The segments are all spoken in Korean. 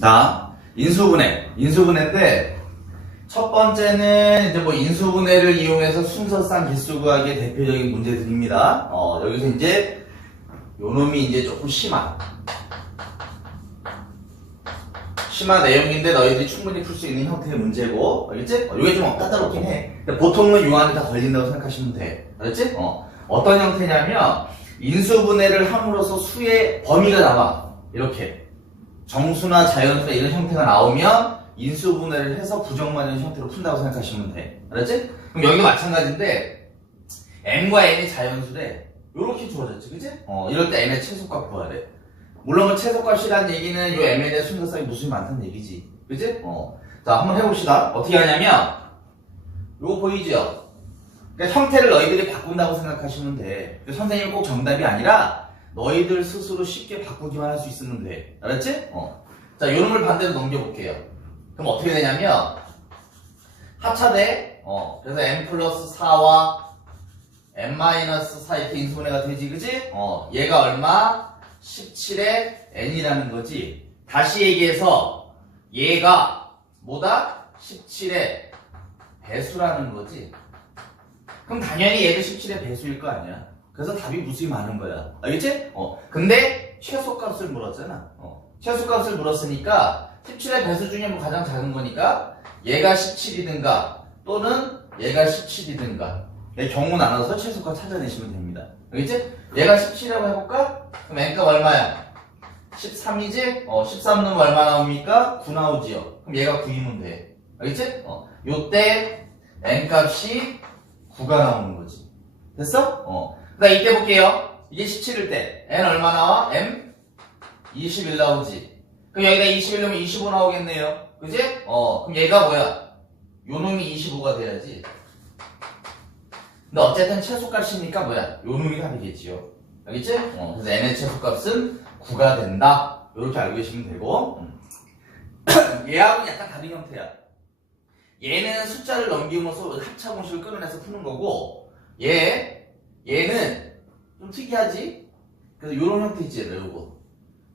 자, 인수분해인데 첫 번째는 이제 뭐 인수분해를 이용해서 순서상 개수 구하기의 대표적인 문제들입니다. 여기서 이제 요놈이 이제 조금 심한 내용인데 너희들이 충분히 풀 수 있는 형태의 문제고, 알겠지? 이게 좀 까다롭긴 해. 근데 보통은 요 안에 다 걸린다고 생각하시면 돼. 알겠지? 어떤 형태냐면 인수분해를 함으로써 수의 범위가 나와. 이렇게 정수나 자연수나 이런 형태가 나오면 인수분해를 해서 부정만연 형태로 푼다고 생각하시면 돼. 알았지? 그럼 여기도 마찬가지인데 m과 n이 자연수래. 요렇게 주어졌지, 그치? 이럴 때 n의 최소값 구해야 돼. 물론 뭐 최소값이란 얘기는 요 m에 대한 순서상이 무수히 많다는 얘기지, 그치? 자, 한번 해봅시다. 어떻게 하냐면 요거 보이죠? 그러니까 형태를 너희들이 바꾼다고 생각하시면 돼. 선생님은 꼭 정답이 아니라 너희들 스스로 쉽게 바꾸기만 할 수 있으면 돼. 알았지? 자, 요놈을 반대로 넘겨볼게요. 그럼 어떻게 되냐면 합차돼. 그래서 n 플러스 4와 n 마이너스 4 이렇게 인수분해가 되지, 그지? 얘가 얼마? 17에 n이라는 거지. 다시 얘기해서 얘가 뭐다? 17의 배수라는 거지. 그럼 당연히 얘도 17의 배수일 거 아니야. 그래서 답이 무수히 많은 거야. 알겠지? 근데 최소값을 물었잖아. 최소값을 물었으니까 17의 배수 중에 뭐 가장 작은 거니까 얘가 17이든가 또는 얘가 17이든가 내 경우 나눠서 최소값 찾아내시면 됩니다. 알겠지? 얘가 17이라고 해볼까? 그럼 n값 얼마야? 13이지? 13 넣으면 얼마 나옵니까? 9 나오지요. 그럼 얘가 9이면 돼. 알겠지? 요때 n값이 9가 나오는 거지. 됐어? 그 다음 이때 볼게요. 이게 17일 때 n 얼마 나와? m 21 나오지. 그럼 여기다 21 넣으면 25 나오겠네요. 그지? 그럼 얘가 뭐야? 요놈이 25가 돼야지. 근데 어쨌든 최소값이니까 뭐야? 요놈이 답이겠지요. 알겠지? 그래서 n의 최소값은 9가 된다. 이렇게 알고 계시면 되고, 얘하고는 약간 다른 형태야. 얘는 숫자를 넘김으로써 합차 공식을 끌어내서 푸는 거고, 얘는 좀 특이하지? 그래서 이런 형태 있지, 요거.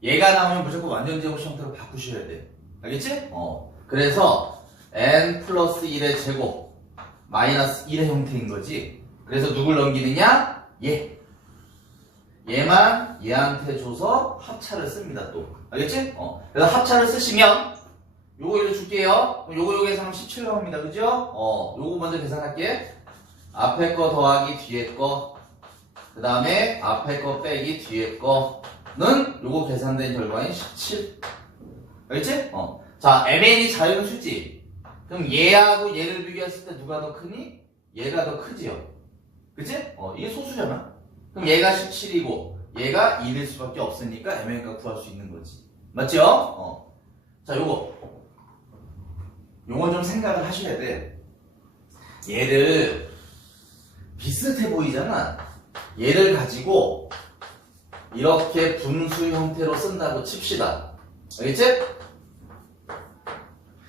얘가 나오면 무조건 완전 제곱 형태로 바꾸셔야 돼. 알겠지? 그래서 n 플러스 1의 제곱 마이너스 1의 형태인 거지. 그래서 누굴 넘기느냐? 얘만 얘한테 줘서 합차를 씁니다, 또. 알겠지? 그래서 합차를 쓰시면 요거 이렇게 줄게요. 요거 계산하면 17 나옵니다. 그죠? 요거 먼저 계산할게. 앞에 거 더하기 뒤에 거, 그 다음에 앞에 거 빼기 뒤에 거는 요거 계산된 결과인 17. 알겠지? 자, mn이 자연수지. 그럼 얘하고 얘를 비교했을 때 누가 더 크니? 얘가 더 크지요. 그치? 이게 소수잖아. 그럼 얘가 17이고 얘가 1일 수밖에 없으니까 mn값 구할 수 있는 거지. 맞죠? 자, 요건 좀 생각을 하셔야 돼. 얘를 비슷해 보이잖아. 얘를 가지고 이렇게 분수 형태로 쓴다고 칩시다. 알겠지?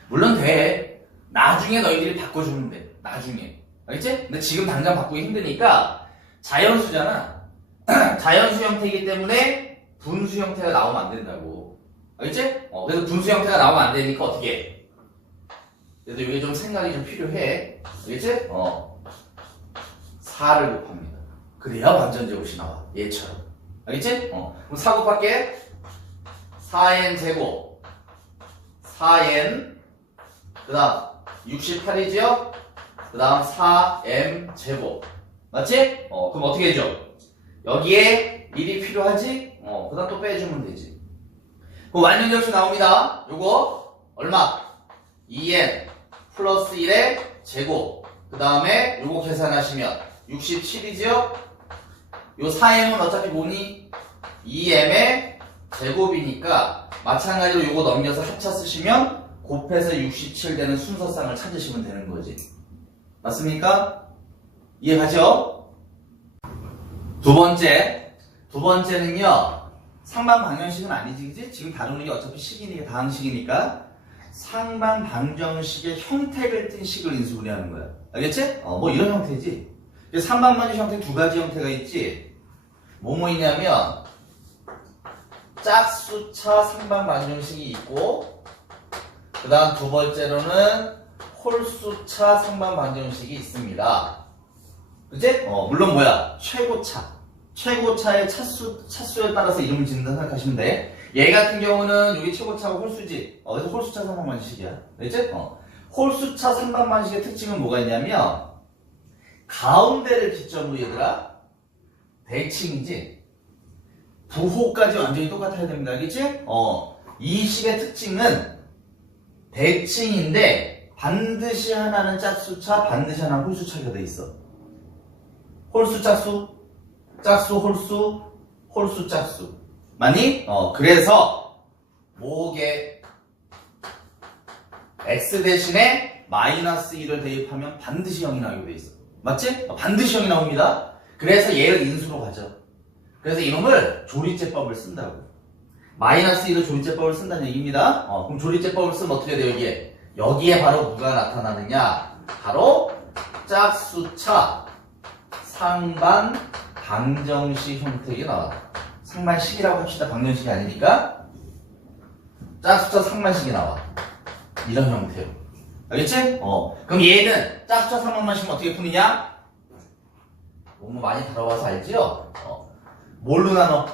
물론 돼. 나중에 너희들이 바꿔주면 돼. 나중에. 알겠지? 근데 지금 당장 바꾸기 힘드니까 자연수잖아. 자연수 형태이기 때문에 분수 형태가 나오면 안 된다고. 알겠지? 그래서 분수 형태가 나오면 안 되니까 어떻게 해? 그래서 이게 좀 생각이 좀 필요해. 알겠지? 4를 곱합니다. 그래야 완전 제곱이 나와. 얘처럼. 알겠지? 그럼 4 곱할게. 4n 제곱 4n 그 다음 68이죠? 그 다음 4m 제곱. 맞지? 그럼 어떻게 해줘? 여기에 1이 필요하지? 그 다음 또 빼주면 되지. 그럼 완전 제곱이 나옵니다. 요거 얼마? 2n 플러스 1의 제곱. 그 다음에 요거 계산하시면 67이지요? 요 4m은 어차피 뭐니? 2m의 제곱이니까 마찬가지로 요거 넘겨서 합차 쓰시면 곱해서 67 되는 순서상을 찾으시면 되는 거지. 맞습니까? 이해가죠? 두 번째는요, 상반방정식은 아니지, 그지? 지금 다루는 게 어차피 식이니까, 다항식이니까 상반방정식의 형태를 띤 식을 인수분해하는 거야. 알겠지? 뭐 이런 형태지. 상반방정 형태 두 가지 형태가 있지. 뭐뭐 있냐면 짝수차 상반 방정식이 있고, 그 다음 두 번째로는 홀수차 상반 방정식이 있습니다. 그치? 물론 뭐야? 최고차의 차수에 따라서 이름을 짓는다 생각하시면 돼. 얘 같은 경우는 여기 최고차가 홀수지. 그래서 홀수차 상반 방정식이야. 알겠지? 홀수차 상반 방정식의 특징은 뭐가 있냐면, 가운데를 기점으로 얘들아, 대칭이지. 부호까지 완전히 똑같아야 됩니다. 알겠지? 이 식의 특징은 대칭인데, 반드시 하나는 짝수차, 반드시 하나는 홀수차가 돼 있어. 홀수 짝수, 짝수 홀수, 홀수 짝수. 맞니? 그래서 뭐게 x 대신에 마이너스 1을 대입하면 반드시 0이 나오게 돼 있어. 맞지? 반드시 0이 나옵니다. 그래서 얘를 인수로 가져. 그래서 이놈을 조리제법을 쓴다고. 마이너스 1을 조리제법을 쓴다는 얘기입니다. 그럼 조리제법을 쓰면 어떻게 돼요, 여기에? 여기에 바로 뭐가 나타나느냐? 바로 짝수차 상반 방정식 형태가 나와. 상반식이라고 합시다. 방정식이 아니니까. 짝수차 상반식이 나와. 이런 형태로. 알겠지? 그럼 얘는 짝수차 상반식은 어떻게 푸느냐? 너무 많이 다뤄봐서 알지요? 뭘로 나눠?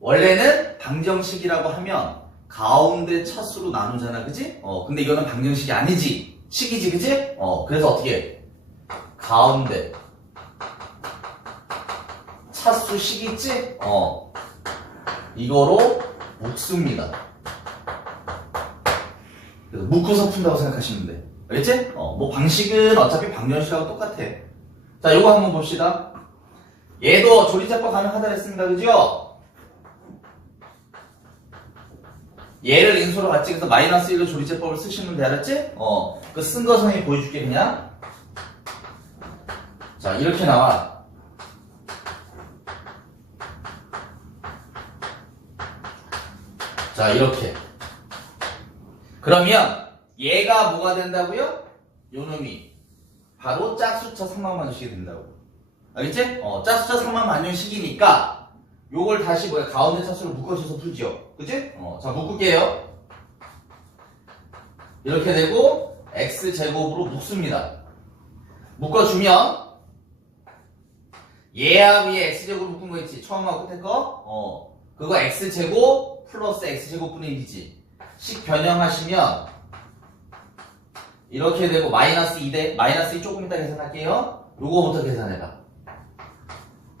원래는 방정식이라고 하면 가운데 차수로 나누잖아, 그치? 근데 이거는 방정식이 아니지. 식이지, 그치? 그래서 어떻게 해? 가운데 차수식 있지? 이거로 묶습니다. 그래서 묶어서 푼다고 생각하시면 돼. 알겠지? 뭐 방식은 어차피 방정식하고 똑같아. 자, 요거 한번 봅시다. 얘도 조리제법 가능하다 했습니다. 그죠? 얘를 인수로 같이 해서 마이너스 1로 조리제법을 쓰시면 돼. 알았지? 그 쓴 거 선생님이 보여줄게, 그냥. 자, 이렇게 나와. 자, 이렇게. 그러면 얘가 뭐가 된다고요? 요놈이 바로 짝수차 상반방정식이 된다고. 알겠지? 짝수차 상반방정식이니까 요걸 다시 뭐야? 가운데 차수를 묶어줘서 풀죠. 그치? 자, 묶을게요. 이렇게 되고 x제곱으로 묶습니다. 묶어주면 얘와 위에 x제곱으로 묶은 거 있지? 처음하고 끝에 거? 그거 x제곱 플러스 x제곱분의 1이지. 식 변형하시면 이렇게 되고 마이너스 2대 마이너스 2 조금 이따 계산할게요. 요거부터 계산해봐.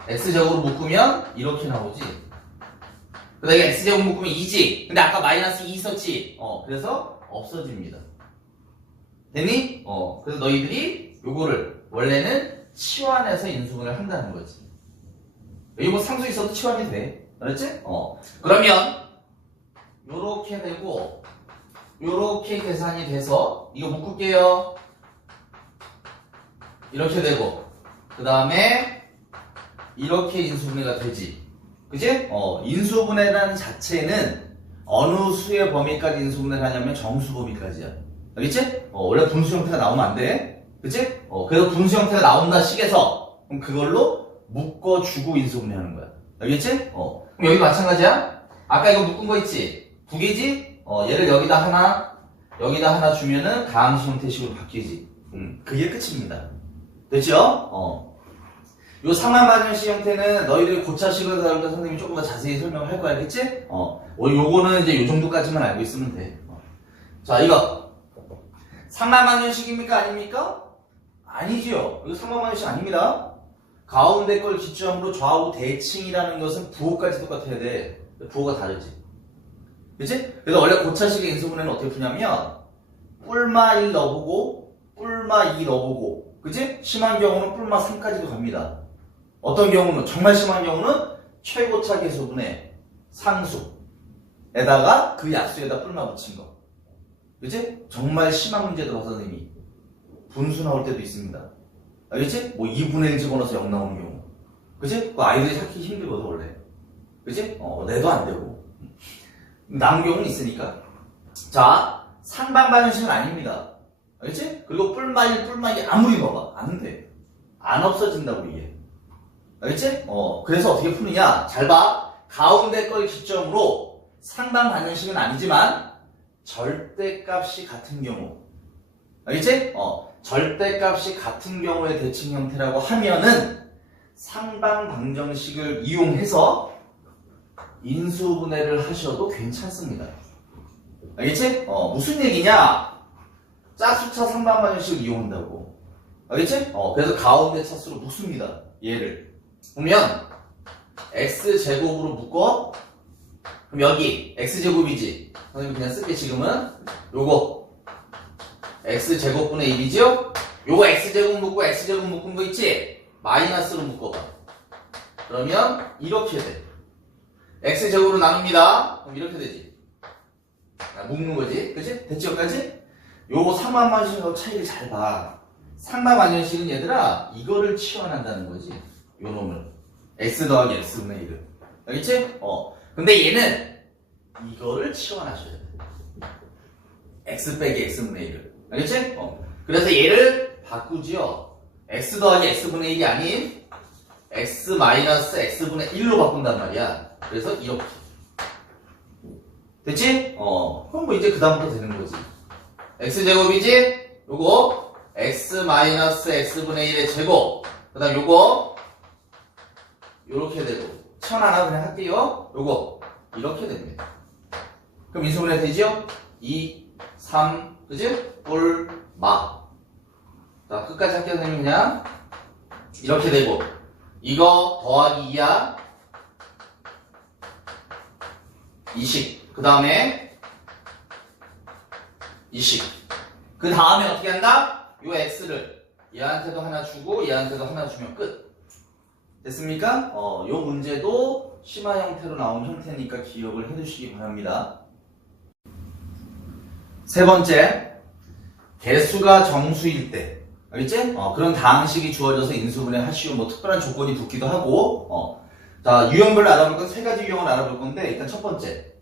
x제곱으로 묶으면 이렇게 나오지. 그 다음에 x제곱 묶으면 2지. 근데 아까 마이너스 2 있었지. 그래서 없어집니다. 됐니? 그래서 너희들이 요거를 원래는 치환해서 인수분해를 한다는 거지. 여기 뭐 상수 있어도 치환이 돼. 알았지? 그러면 요렇게 되고 요렇게 계산이 돼서 이거 묶을게요. 이렇게 되고 그 다음에 이렇게 인수분해가 되지. 그치? 인수분해라는 자체는 어느 수의 범위까지 인수분해를 하냐면 정수 범위까지야. 알겠지? 원래 분수 형태가 나오면 안 돼. 그치? 그래서 분수 형태가 나온다 식에서 그럼 그걸로 묶어주고 인수분해하는 거야. 알겠지? 그럼 여기 마찬가지야. 아까 이거 묶은 거 있지? 두 개지? 얘를 여기다 하나 주면은 다항식 형태식으로 바뀌지. 그게 끝입니다. 됐죠? 요 상반방정식 형태는 너희들이 고차식으로 다룰 때 선생님이 조금 더 자세히 설명을 할 거야. 알겠지? 요거는 이제 요 정도까지만 알고 있으면 돼. 자, 이거. 상반방정식입니까? 아닙니까? 아니지요. 이거 상반방정식 아닙니다. 가운데 걸 기점으로 좌우 대칭이라는 것은 부호까지 똑같아야 돼. 부호가 다르지. 그치? 그래서 원래 고차식의 인수분해는 어떻게 푸냐면 뿔마 1 넣어보고 뿔마 2 넣어보고 그치? 심한 경우는 뿔마 3까지도 갑니다. 어떤 경우는 정말 심한 경우는 최고차 계수분의 상수에다가 그 약수에다 뿔마 붙인 거. 그치? 정말 심한 문제도 봐서 선생님이 분수 나올 때도 있습니다. 알겠지? 뭐 2분의 1 집어넣어서 0 나오는 경우. 그치? 그 아이들이 찾기 힘들거든 원래. 그치? 내도 안 되고. 남은 경우는 있으니까. 자, 상반방정식은 아닙니다. 알겠지? 그리고 뿔마 1, 뿔마 2 아무리 넣어봐. 안 돼. 안 없어진다고 이게. 알겠지? 그래서 어떻게 푸느냐? 잘 봐. 가운데 걸 기점으로 상반 반전식은 아니지만 절대값이 같은 경우 알겠지? 절대값이 같은 경우의 대칭 형태라고 하면은 상반 방정식을 이용해서 인수분해를 하셔도 괜찮습니다. 알겠지? 무슨 얘기냐? 짝수차 상반 방정식을 이용한다고. 알겠지? 그래서 가운데 차수로 묶습니다. 얘를. 보면 x제곱으로 묶어. 그럼 여기 x제곱이지. 선생님 그냥 쓸게 지금은. 요거 x제곱분의 1이죠? 요거 x제곱 묶고 x제곱 묶은 거 있지? 마이너스로 묶어봐. 그러면 이렇게 돼. x제곱으로 나눕니다. 그럼 이렇게 되지. 묶는 거지. 그치? 됐지 여기까지? 요거 상반방정식하고 차이를 잘 봐. 상반방정식은 얘들아 이거를 치환한다는 거지. 요 놈을 x 더하기 x분의 1을. 알겠지? 근데 얘는 이거를 치환하셔야 돼. x 빼기 x분의 1을. 알겠지? 그래서 얘를 바꾸지요. x 더하기 x분의 1이 아닌 x 마이너스 x분의 1로 바꾼단 말이야. 그래서 이렇게. 됐지? 그럼 뭐 이제 그 다음부터 되는 거지. x제곱이지? 요거 x 마이너스 x분의 1의 제곱. 그 다음 요거 요렇게 되고 천 하나 그냥 할게요. 요거 이렇게 됩니다. 그럼 인수분해 되죠? 2, 3, 그지? 뿔, 마. 자, 끝까지 할게요, 선생님. 그냥 이렇게 되고 이거 더하기 2야 20. 그 다음에 20. 그 다음에 어떻게 한다? 요 x를 얘한테도 하나 주고 얘한테도 하나 주면 끝. 됐습니까? 요 문제도 심화 형태로 나온 형태니까 기억을 해두시기 바랍니다. 세 번째, 개수가 정수일 때. 알겠지? 그런 다항식이 주어져서 인수분해 하시오. 뭐 특별한 조건이 붙기도 하고. 자, 유형별로 알아볼 건 세 가지 유형을 알아볼 건데, 일단 첫 번째.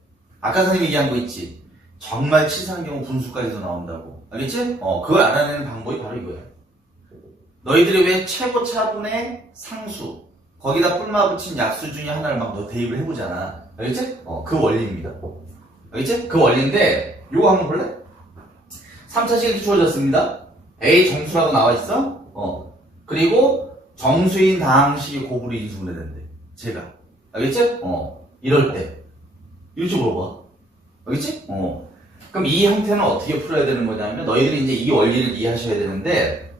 아까 선생님이 얘기한 거 있지? 정말 치사한 경우 분수까지도 나온다고. 알겠지? 그걸 알아내는 방법이 바로 이거야. 너희들이 왜 최고차분의 상수, 거기다 뿔마 붙인 약수 중에 하나를 막 너 대입을 해보잖아. 알겠지? 그 원리입니다. 알겠지? 그 원리인데, 요거 한번 볼래? 3차식이 이렇게 주어졌습니다. A 정수라고 나와있어. 그리고 정수인 다항식이 곱으로 인수분해 된대. 제가. 알겠지? 이럴 때. 이렇게 물어봐. 알겠지? 그럼 이 형태는 어떻게 풀어야 되는 거냐면, 너희들이 이제 이 원리를 이해하셔야 되는데,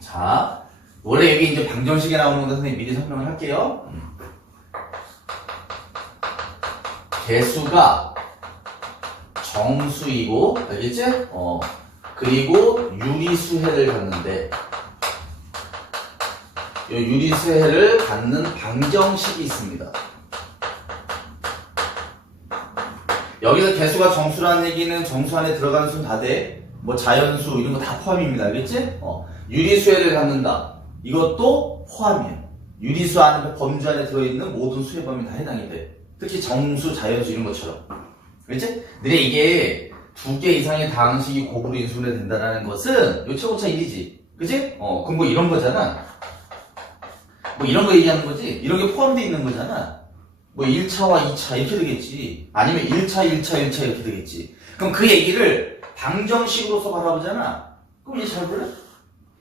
자, 원래 여기 이제 방정식에 나오는 건데 선생님 미리 설명을 할게요. 개수가 정수이고, 알겠지? 그리고 유리수해를 갖는데, 이 유리수해를 갖는 방정식이 있습니다. 여기서 개수가 정수라는 얘기는 정수 안에 들어가는 수는 다 돼. 뭐 자연수 이런 거 다 포함입니다. 알겠지? 유리수해를 갖는다. 이것도 포함이에요. 유리수 안에 범주 안에 들어있는 모든 수의 범위 다 해당이 돼. 특히 정수, 자연수 이런 것처럼. 알겠지? 근데 이게 두 개 이상의 다항식이 곱으로 인수분해 된다는 것은 요 최고차 1이지. 그치? 그럼 뭐 이런 거잖아. 뭐 이런 거 얘기하는 거지. 이런 게 포함되어 있는 거잖아. 뭐 1차와 2차 이렇게 되겠지. 아니면 1차, 1차, 1차 이렇게 되겠지. 그럼 그 얘기를 방정식으로서 바라보잖아. 그럼 이제 잘 볼래?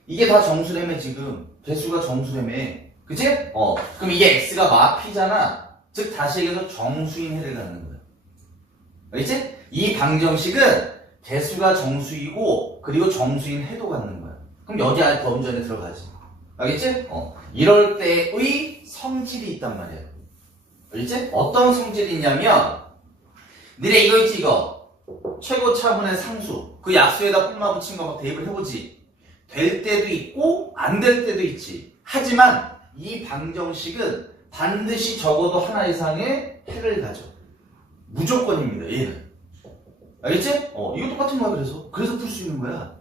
이게 다 정수라며 지금. 개수가 정수라며. 그치? 그럼 이게 x가 마피잖아. 즉 다시 얘기해서 정수인 해를 갖는 거야. 알겠지? 이 방정식은 개수가 정수이고 그리고 정수인 해도 갖는 거야. 그럼 여기 안에 범주 안에 들어가지. 알겠지? 이럴 때의 성질이 있단 말이야. 알겠지? 어떤 성질이 있냐면 니네 이거 있지 이거 최고차분의 상수 그 약수에다 뿔마 붙인 거 막 대입을 해보지. 될 때도 있고 안 될 때도 있지. 하지만 이 방정식은 반드시 적어도 하나 이상의 해를 가져. 무조건입니다. 얘는. 알겠지? 이거 똑같은 거야. 그래서 풀 수 있는 거야.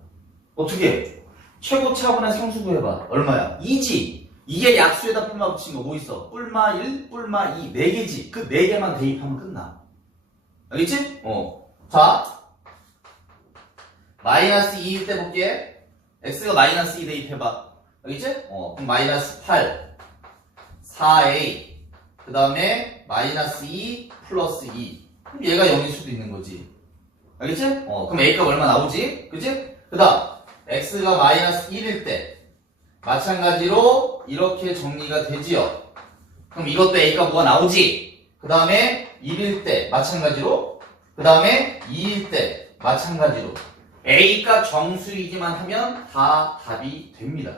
어떻게? 최고차분의 상수 구해봐. 얼마야? 2지. 이게 약수에다 뿔마 붙인 거 뭐 있어? 뿔마 1, 뿔마 2, 4개지. 그 4개만 대입하면 끝나. 알겠지? 자, 마이너스 2일 때 볼게. x가 마이너스 2 대입해봐. 알겠지? 그럼 마이너스 8, 4a, 그 다음에 마이너스 2 플러스 2. 그럼 얘가 0일 수도 있는 거지. 알겠지? 그럼 A값 얼마 나오지? 그치? 그 다음 X가 마이너스 1일 때 마찬가지로 이렇게 정리가 되지요. 그럼 이것도 A값 뭐가 나오지? 그 다음에 1일 때 마찬가지로, 그 다음에 2일 때 마찬가지로 A값 정수이기만 하면 다 답이 됩니다.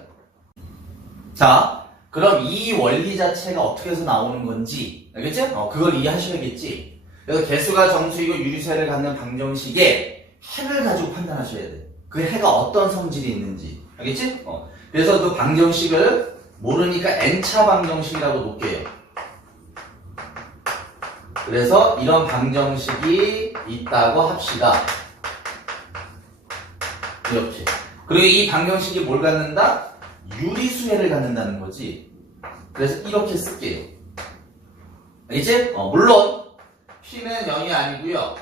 자, 그럼 이 원리 자체가 어떻게 해서 나오는 건지 알겠지? 그걸 이해하셔야겠지. 그래서 개수가 정수이고 유리수를 갖는 방정식에 해를 가지고 판단하셔야 돼. 그 해가 어떤 성질이 있는지 알겠지? 그래서 그 방정식을 모르니까 n차 방정식이라고 놓을게요. 그래서 이런 방정식이 있다고 합시다. 이렇게. 그리고 이 방정식이 뭘 갖는다? 유리수해를 갖는다는 거지. 그래서 이렇게 쓸게요. 알겠지? 물론 P는 0이 아니고요.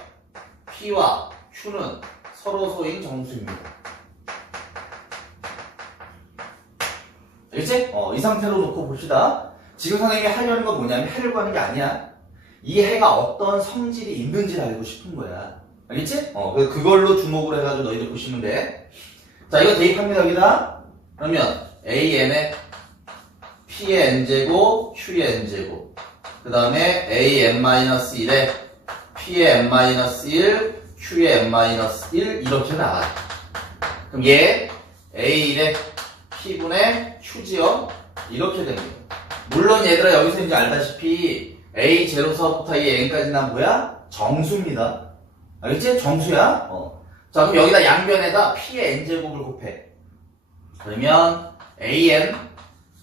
P와 Q는 서로 소인 정수입니다. 알겠지? 이 상태로 놓고 봅시다. 지금 선생님이 하려는 건 뭐냐면 해를 구하는 게 아니야. 이 해가 어떤 성질이 있는지를 알고 싶은 거야. 알겠지? 그걸로 주목을 해가지고 너희들 보시면 돼. 자, 이거 대입합니다, 여기다. 그러면 AN에 P의 N제곱, Q의 N제곱. 그 다음에 AN-1에 P의 N-1, Q의 N-1 이렇게 나가요. 그럼 얘 A1에 P분의 Q지요? 이렇게 됩니다. 물론 얘들아 여기서 이제 알다시피 A0서부터 이 N까지 난 뭐야? 정수입니다. 알겠지? 정수야? 자, 그럼 여기다 양변에다 P의 N제곱을 곱해. 그러면 AN,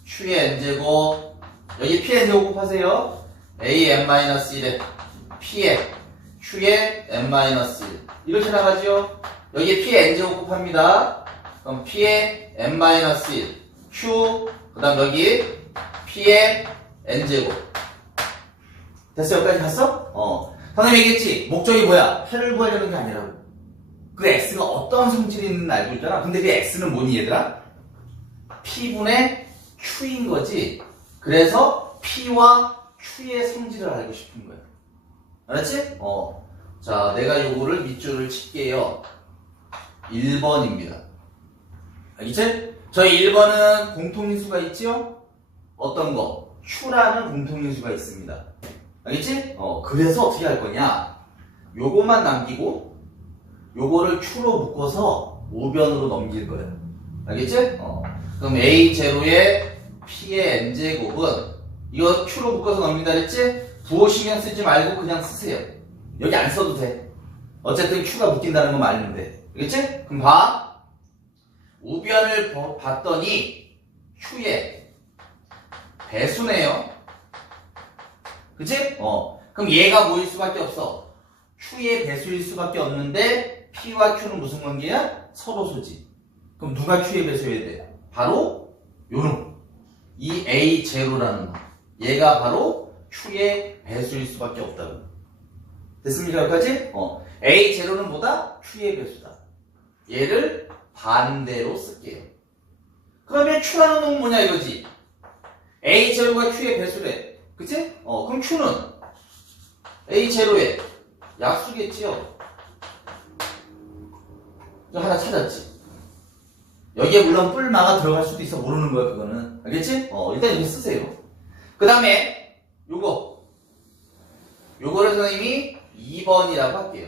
Q의 N제곱, 여기 P의 N제곱 곱하세요. AN-1에 P의, Q의 N-1. 이렇게 나가죠? 여기 P의 N제곱 곱합니다. 그럼 P의 N-1, Q, 그 다음 여기 P의 N제곱. 됐어? 여기까지 갔어? 선생님 얘기했지? 목적이 뭐야? 해를 구하려는 게 아니라고. 그 X가 어떤 성질이 있는지 알고 있잖아. 근데 그 X는 뭐니 얘들아? P분의 Q인 거지. 그래서 P와 Q의 성질을 알고 싶은 거야. 알았지? 자, 내가 요거를 밑줄을 칠게요. 1번입니다. 알겠지? 저희 1번은 공통인수가 있죠? 어떤 거? Q라는 공통인수가 있습니다. 알겠지? 그래서 어떻게 할 거냐? 요거만 남기고 요거를 Q로 묶어서 우변으로 넘길 거예요. 알겠지? 그럼 A0의 P의 N제곱은 이거 Q로 묶어서 넘긴다 그랬지? 부호 신경 쓰지 말고 그냥 쓰세요. 여기 안 써도 돼. 어쨌든 Q가 묶인다는 건 알는데. 알겠지? 그럼 봐. 우변을 봤더니 Q의 배수네요. 그치? 그럼 얘가 뭐일 수밖에 없어? Q의 배수일 수밖에 없는데 P와 Q는 무슨 관계야? 서로 소지. 그럼 누가 Q의 배수여야 돼? 바로 요놈. 이 A0라는 거. 얘가 바로 Q의 배수일 수밖에 없다고. 됐습니까? 여기까지? A0는 뭐다? Q의 배수다. 얘를 반대로 쓸게요. 그러면 Q라는 놈은 뭐냐 이거지? A0가 Q의 배수래. 그치? 그럼 Q는 A0의 약수겠지요? 하나 찾았지? 여기에 물론 뿔마가 들어갈 수도 있어. 모르는 거야 그거는. 알겠지? 일단 여기 쓰세요. 그 다음에 요거를 선생님이 2번이라고 할게요.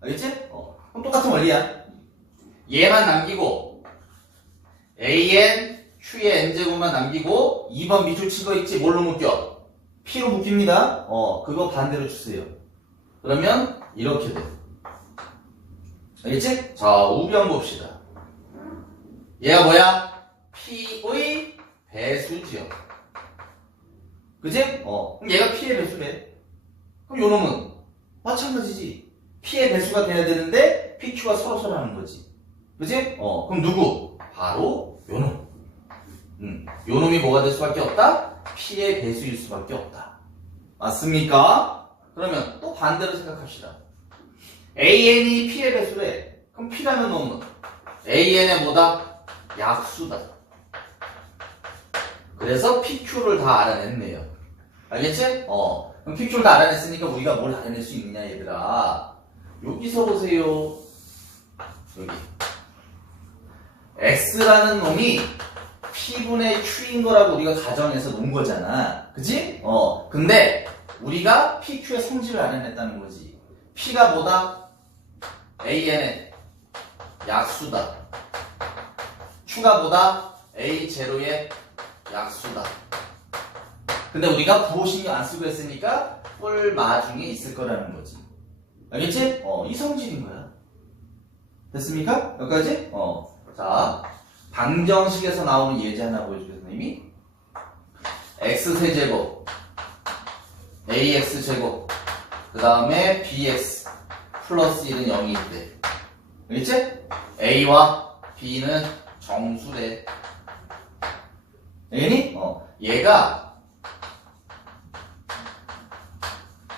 알겠지? 그럼 똑같은 원리야. 얘만 남기고 AN, Q의 N제곱만 남기고 2번 밑줄 친 거 있지? 뭘로 묶여? P로 묶입니다. 그거 반대로 주세요. 그러면 이렇게 돼. 알겠지? 자, 우변 봅시다. 얘가 뭐야? P의 배수지요. 그치? 그럼 얘가 P의 배수래. 그럼 요놈은 마찬가지지. P의 배수가 돼야 되는데 PQ가 서로 하는 거지. 그치? 그럼 누구? 바로 요놈. 요놈이 뭐가 될 수밖에 없다? P의 배수일 수밖에 없다. 맞습니까? 그러면 또 반대로 생각합시다. AN이 P의 배수래. 그럼 P라는 놈은 AN의 뭐다? 약수다. 그래서 PQ를 다 알아냈네요. 알겠지? 그럼 PQ를 다 알아냈으니까 우리가 뭘 알아낼 수 있느냐, 얘들아. 여기서 보세요. 여기. X라는 놈이 P분의 Q인 거라고 우리가 가정해서 놓은 거잖아. 그치? 근데 우리가 PQ의 성질을 알아냈다는 거지. P가 뭐다? AN의 약수다. Q가 뭐다? A0의 약수다. 근데 우리가 부호 신경 안 쓰고 했으니까 뿔마 중에 있을 거라는 거지. 알겠지? 이 성질인 거야. 됐습니까? 여기까지? 자, 방정식에서 나오는 예제 하나 보여주세요, 선생님이. x세제곱, ax제곱, 그 다음에 bx 플러스 1은 0인데. 알겠지? a와 b는 정수래. 알겠니? 얘가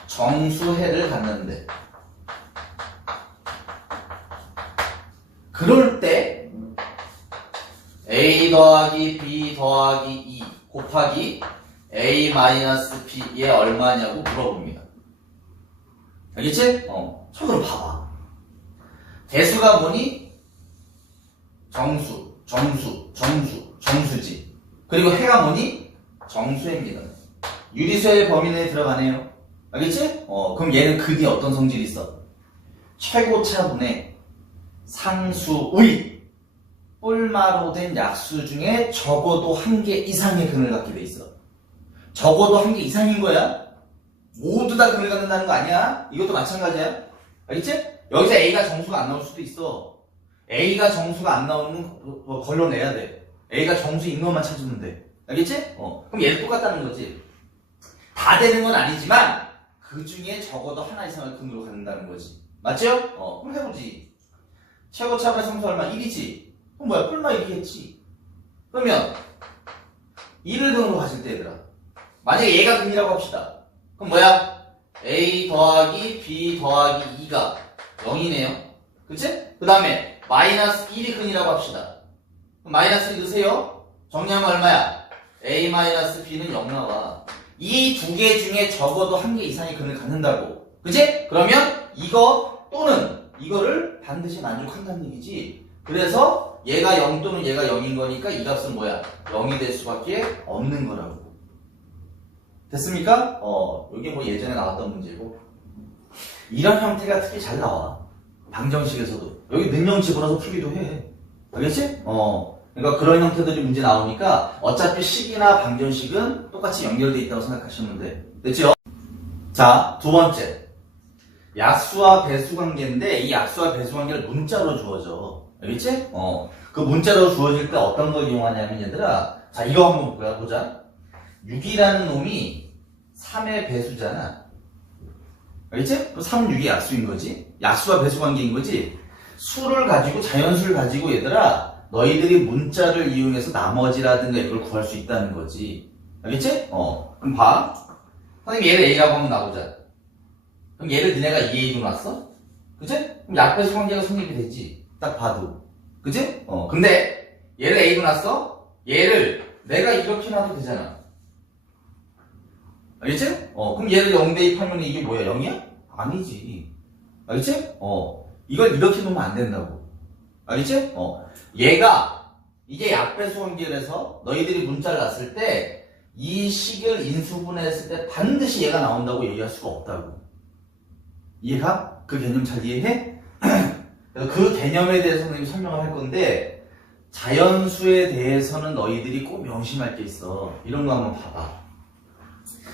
정수해를 갖는데 그럴 때 a 더하기 b 더하기 2 곱하기 a 마이너스 b에 얼마냐고 물어봅니다. 알겠지? 자, 그럼 봐봐. 대수가 뭐니? 정수지. 그리고 해가 뭐니? 정수해입니다. 유리수의 범위 내에 들어가네요. 알겠지? 그럼 얘는 극이 어떤 성질이 있어? 최고차분의 상수의 뿔마로 된 약수 중에 적어도 한 개 이상의 근을 갖게 돼 있어. 적어도 한 개 이상인 거야. 모두 다 근을 갖는다는 거 아니야? 이것도 마찬가지야. 알겠지? 여기서 A가 정수가 안 나올 수도 있어. A가 정수가 안 나오는 거 걸러내야 돼. A가 정수인 것만 찾으면 돼. 알겠지? 그럼 얘는 똑같다는 거지. 다 되는 건 아니지만 그 중에 적어도 하나 이상을 근으로 갖는다는 거지. 맞죠? 그럼 해보지. 최고차분의 상수 얼마? 1이지. 그럼 뭐야? 뿔마 1이겠지. 그러면 1을 근으로 가질 때 얘들아. 만약에 얘가 근이라고 합시다. 그럼 뭐야? A 더하기 B 더하기 2가 0이네요. 그치? 그 다음에 마이너스 1이 근이라고 합시다. 그럼 마이너스 1 넣으세요. 정리하면 얼마야? A 마이너스 B는 0 나와. 이 두 개 중에 적어도 한 개 이상의 근을 갖는다고. 그치? 그러면 이거 또는 이거를 반드시 만족한다는 얘기지. 그래서 얘가 0 또는 얘가 0인 거니까 이 값은 뭐야? 0이 될 수밖에 없는 거라고. 됐습니까? 이게 뭐 예전에 나왔던 문제고. 이런 형태가 특히 잘 나와. 방정식에서도. 여기 능령 집어넣어서 풀기도 해. 알겠지? 그러니까 그런 형태들이 문제 나오니까 어차피 식이나 방정식은 똑같이 연결되어 있다고 생각하시면 돼. 됐죠? 자, 두 번째. 약수와 배수 관계인데 이 약수와 배수 관계를 문자로 주어져. 알겠지? 그 문자로 주어질 때 어떤 걸 이용하냐면 얘들아. 자, 이거 한번 보자. 6이라는 놈이 3의 배수잖아. 알겠지? 그럼 3은 6이 약수인 거지. 약수와 배수 관계인 거지. 수를 가지고 자연수를 가지고 얘들아 너희들이 문자를 이용해서 나머지라든가 이걸 구할 수 있다는 거지. 알겠지? 그럼 봐. 선생님 얘를 A라고 한번 놔보자. 그럼 얘를 니네가 2A로 놨어? 그치? 그럼 약배수 관계가 성립이 되지. 딱 봐도. 그치? 근데 얘를 A로 놨어? 얘를 내가 이렇게 놔도 되잖아. 알겠지? 그럼 얘를 0 대입하면 이게 뭐야? 0이야? 아니지. 알겠지? 이걸 이렇게 놓으면 안 된다고. 알겠지? 얘가 이게 약배수 관계라서 너희들이 문자를 놨을 때 이 식을 인수분해했을 때 반드시 얘가 나온다고 얘기할 수가 없다고. 이해가? 그 개념 잘 이해해? 그래서 그 개념에 대해서 선생님이 설명을 할 건데 자연수에 대해서는 너희들이 꼭 명심할 게 있어. 이런 거 한번 봐봐.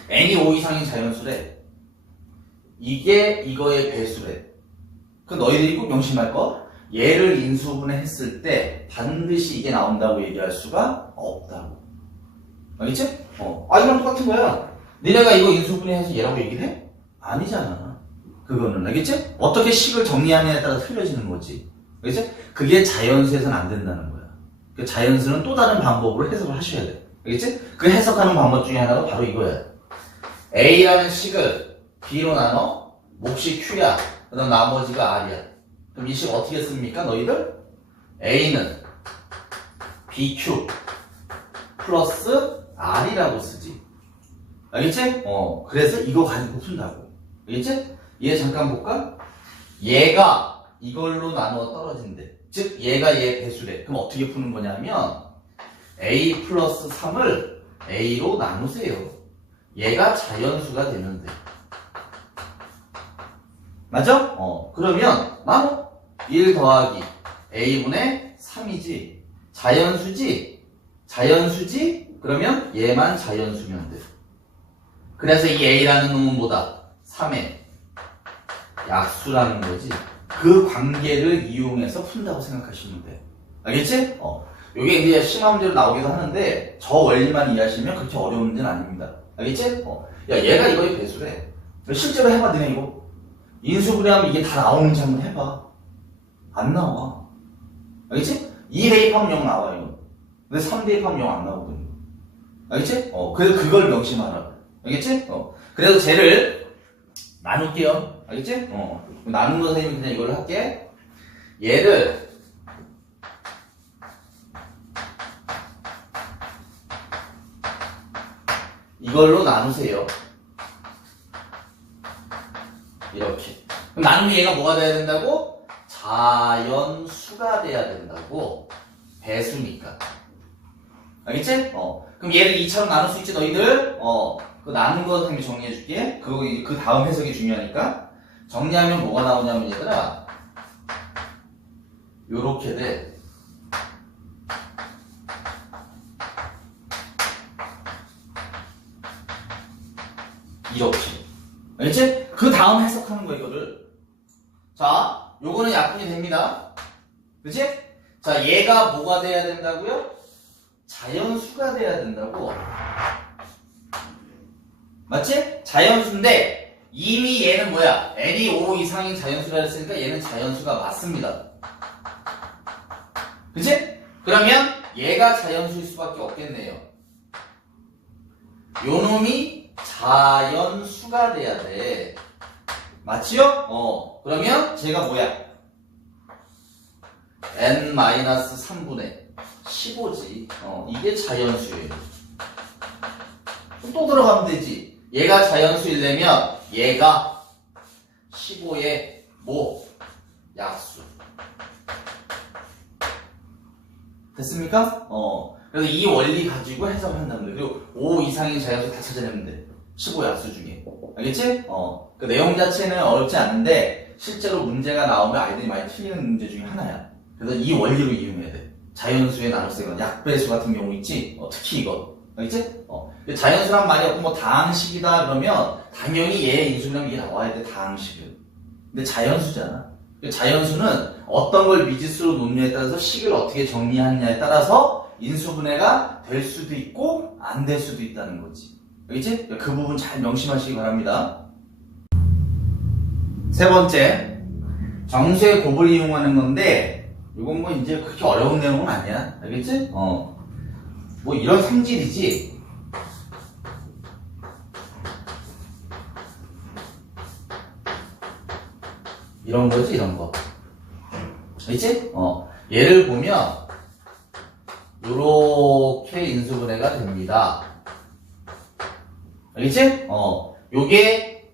n이 5 이상인 자연수래. 이게 이거의 배수래. 그 너희들이 꼭 명심할 거. 얘를 인수분해했을 때 반드시 이게 나온다고 얘기할 수가 없다고. 알겠지? 이거랑 똑같은 거야. 니네가 이거 인수분해해서 얘라고 얘기를 해? 아니잖아. 그거는. 알겠지? 어떻게 식을 정리하느냐에 따라 틀려지는 거지. 알겠지? 그게 자연수에서는 안 된다는 거야. 그 자연수는 또 다른 방법으로 해석을 하셔야 돼. 알겠지? 그 해석하는 방법 중에 하나가 바로 이거야. A라는 식을 B로 나눠 몫이 Q야. 그 다음 나머지가 R이야. 그럼 이 식 어떻게 씁니까? 너희들? A는 BQ 플러스 R이라고 쓰지. 알겠지? 그래서 이거 가지고 푼다고. 알겠지? 얘 잠깐 볼까? 얘가 이걸로 나누어 떨어진대. 즉, 얘가 얘 배수래. 그럼 어떻게 푸는 거냐면, a 플러스 3을 a로 나누세요. 얘가 자연수가 되는데. 맞아? 그러면, 나눠. 1 더하기 a분의 3이지. 자연수지? 자연수지? 그러면 얘만 자연수면 돼. 그래서 이 a라는 놈은 뭐다? 3의 약수라는 거지. 그 관계를 이용해서 푼다고 생각하시면 돼. 알겠지? 요게 이제 심화 문제로 나오기도 하는데, 저 원리만 이해하시면 그렇게 어려운 문제는 아닙니다. 알겠지? 야, 얘가 이거의 배수래. 실제로 해봐, 너네 이거. 인수분해하면 이게 다 나오는지 한번 해봐. 안 나와. 알겠지? 2 대입하면 0 나와, 이거. 근데 3 대입하면 0 안 나오거든. 알겠지? 그래서 그걸 명심하라. 알겠지? 그래서 쟤를 나눌게요. 알겠지? 나눈 거 선생님이 그냥 이걸 할게. 얘를 이걸로 나누세요. 이렇게. 그럼 나누면 얘가 뭐가 돼야 된다고? 자연수가 돼야 된다고. 배수니까. 알겠지? 그럼 얘를 2처럼 나눌 수 있지, 너희들? 그 나눈 거 선생님이 정리해줄게. 그 다음 해석이 중요하니까. 정리하면 뭐가 나오냐면, 얘들아. 요렇게 돼. 이렇게. 알겠지? 그 다음 해석하는 거야, 이거를. 자, 요거는 약분이 됩니다. 그치? 자, 얘가 뭐가 돼야 된다고요? 자연수가 돼야 된다고. 맞지? 자연수인데, 이미 얘는 뭐야? n이 5 이상인 자연수라 했으니까 얘는 자연수가 맞습니다. 그치? 그러면 얘가 자연수일 수밖에 없겠네요. 요 놈이 자연수가 돼야 돼. 맞지요? 그러면 쟤가 뭐야? n-3분의 15지. 이게 자연수예요. 또 들어가면 되지. 얘가 자연수이려면 얘가 15의 뭐? 약수. 됐습니까? 그래서 이 원리 가지고 해석을 한다는 거예요. 그리고 5 이상인 자연수 다 찾아내면 돼. 15 약수 중에. 알겠지? 그 내용 자체는 어렵지 않은데 실제로 문제가 나오면 아이들이 많이 틀리는 문제 중에 하나야. 그래서 이 원리로 이용해야 돼. 자연수의 나눗셈, 약배수 같은 경우 있지? 특히 이거. 알겠지? 자연수란 말이 없고 뭐 다항식이다 그러면 당연히 얘 인수분해하면 이게 나와야 돼. 다항식은. 근데 자연수잖아. 자연수는 어떤 걸 미지수로 놓느냐에 따라서 식을 어떻게 정리하느냐에 따라서 인수분해가 될 수도 있고 안 될 수도 있다는 거지. 알겠지? 그 부분 잘 명심하시기 바랍니다. 세 번째, 정수의 곱을 이용하는 건데 이건 뭐 이제 그렇게 어려운 내용은 아니야. 알겠지? 뭐 이런 성질이지. 이런 거지, 이런 거. 알겠지? 얘를 보면 요렇게 인수분해가 됩니다. 알겠지? 요게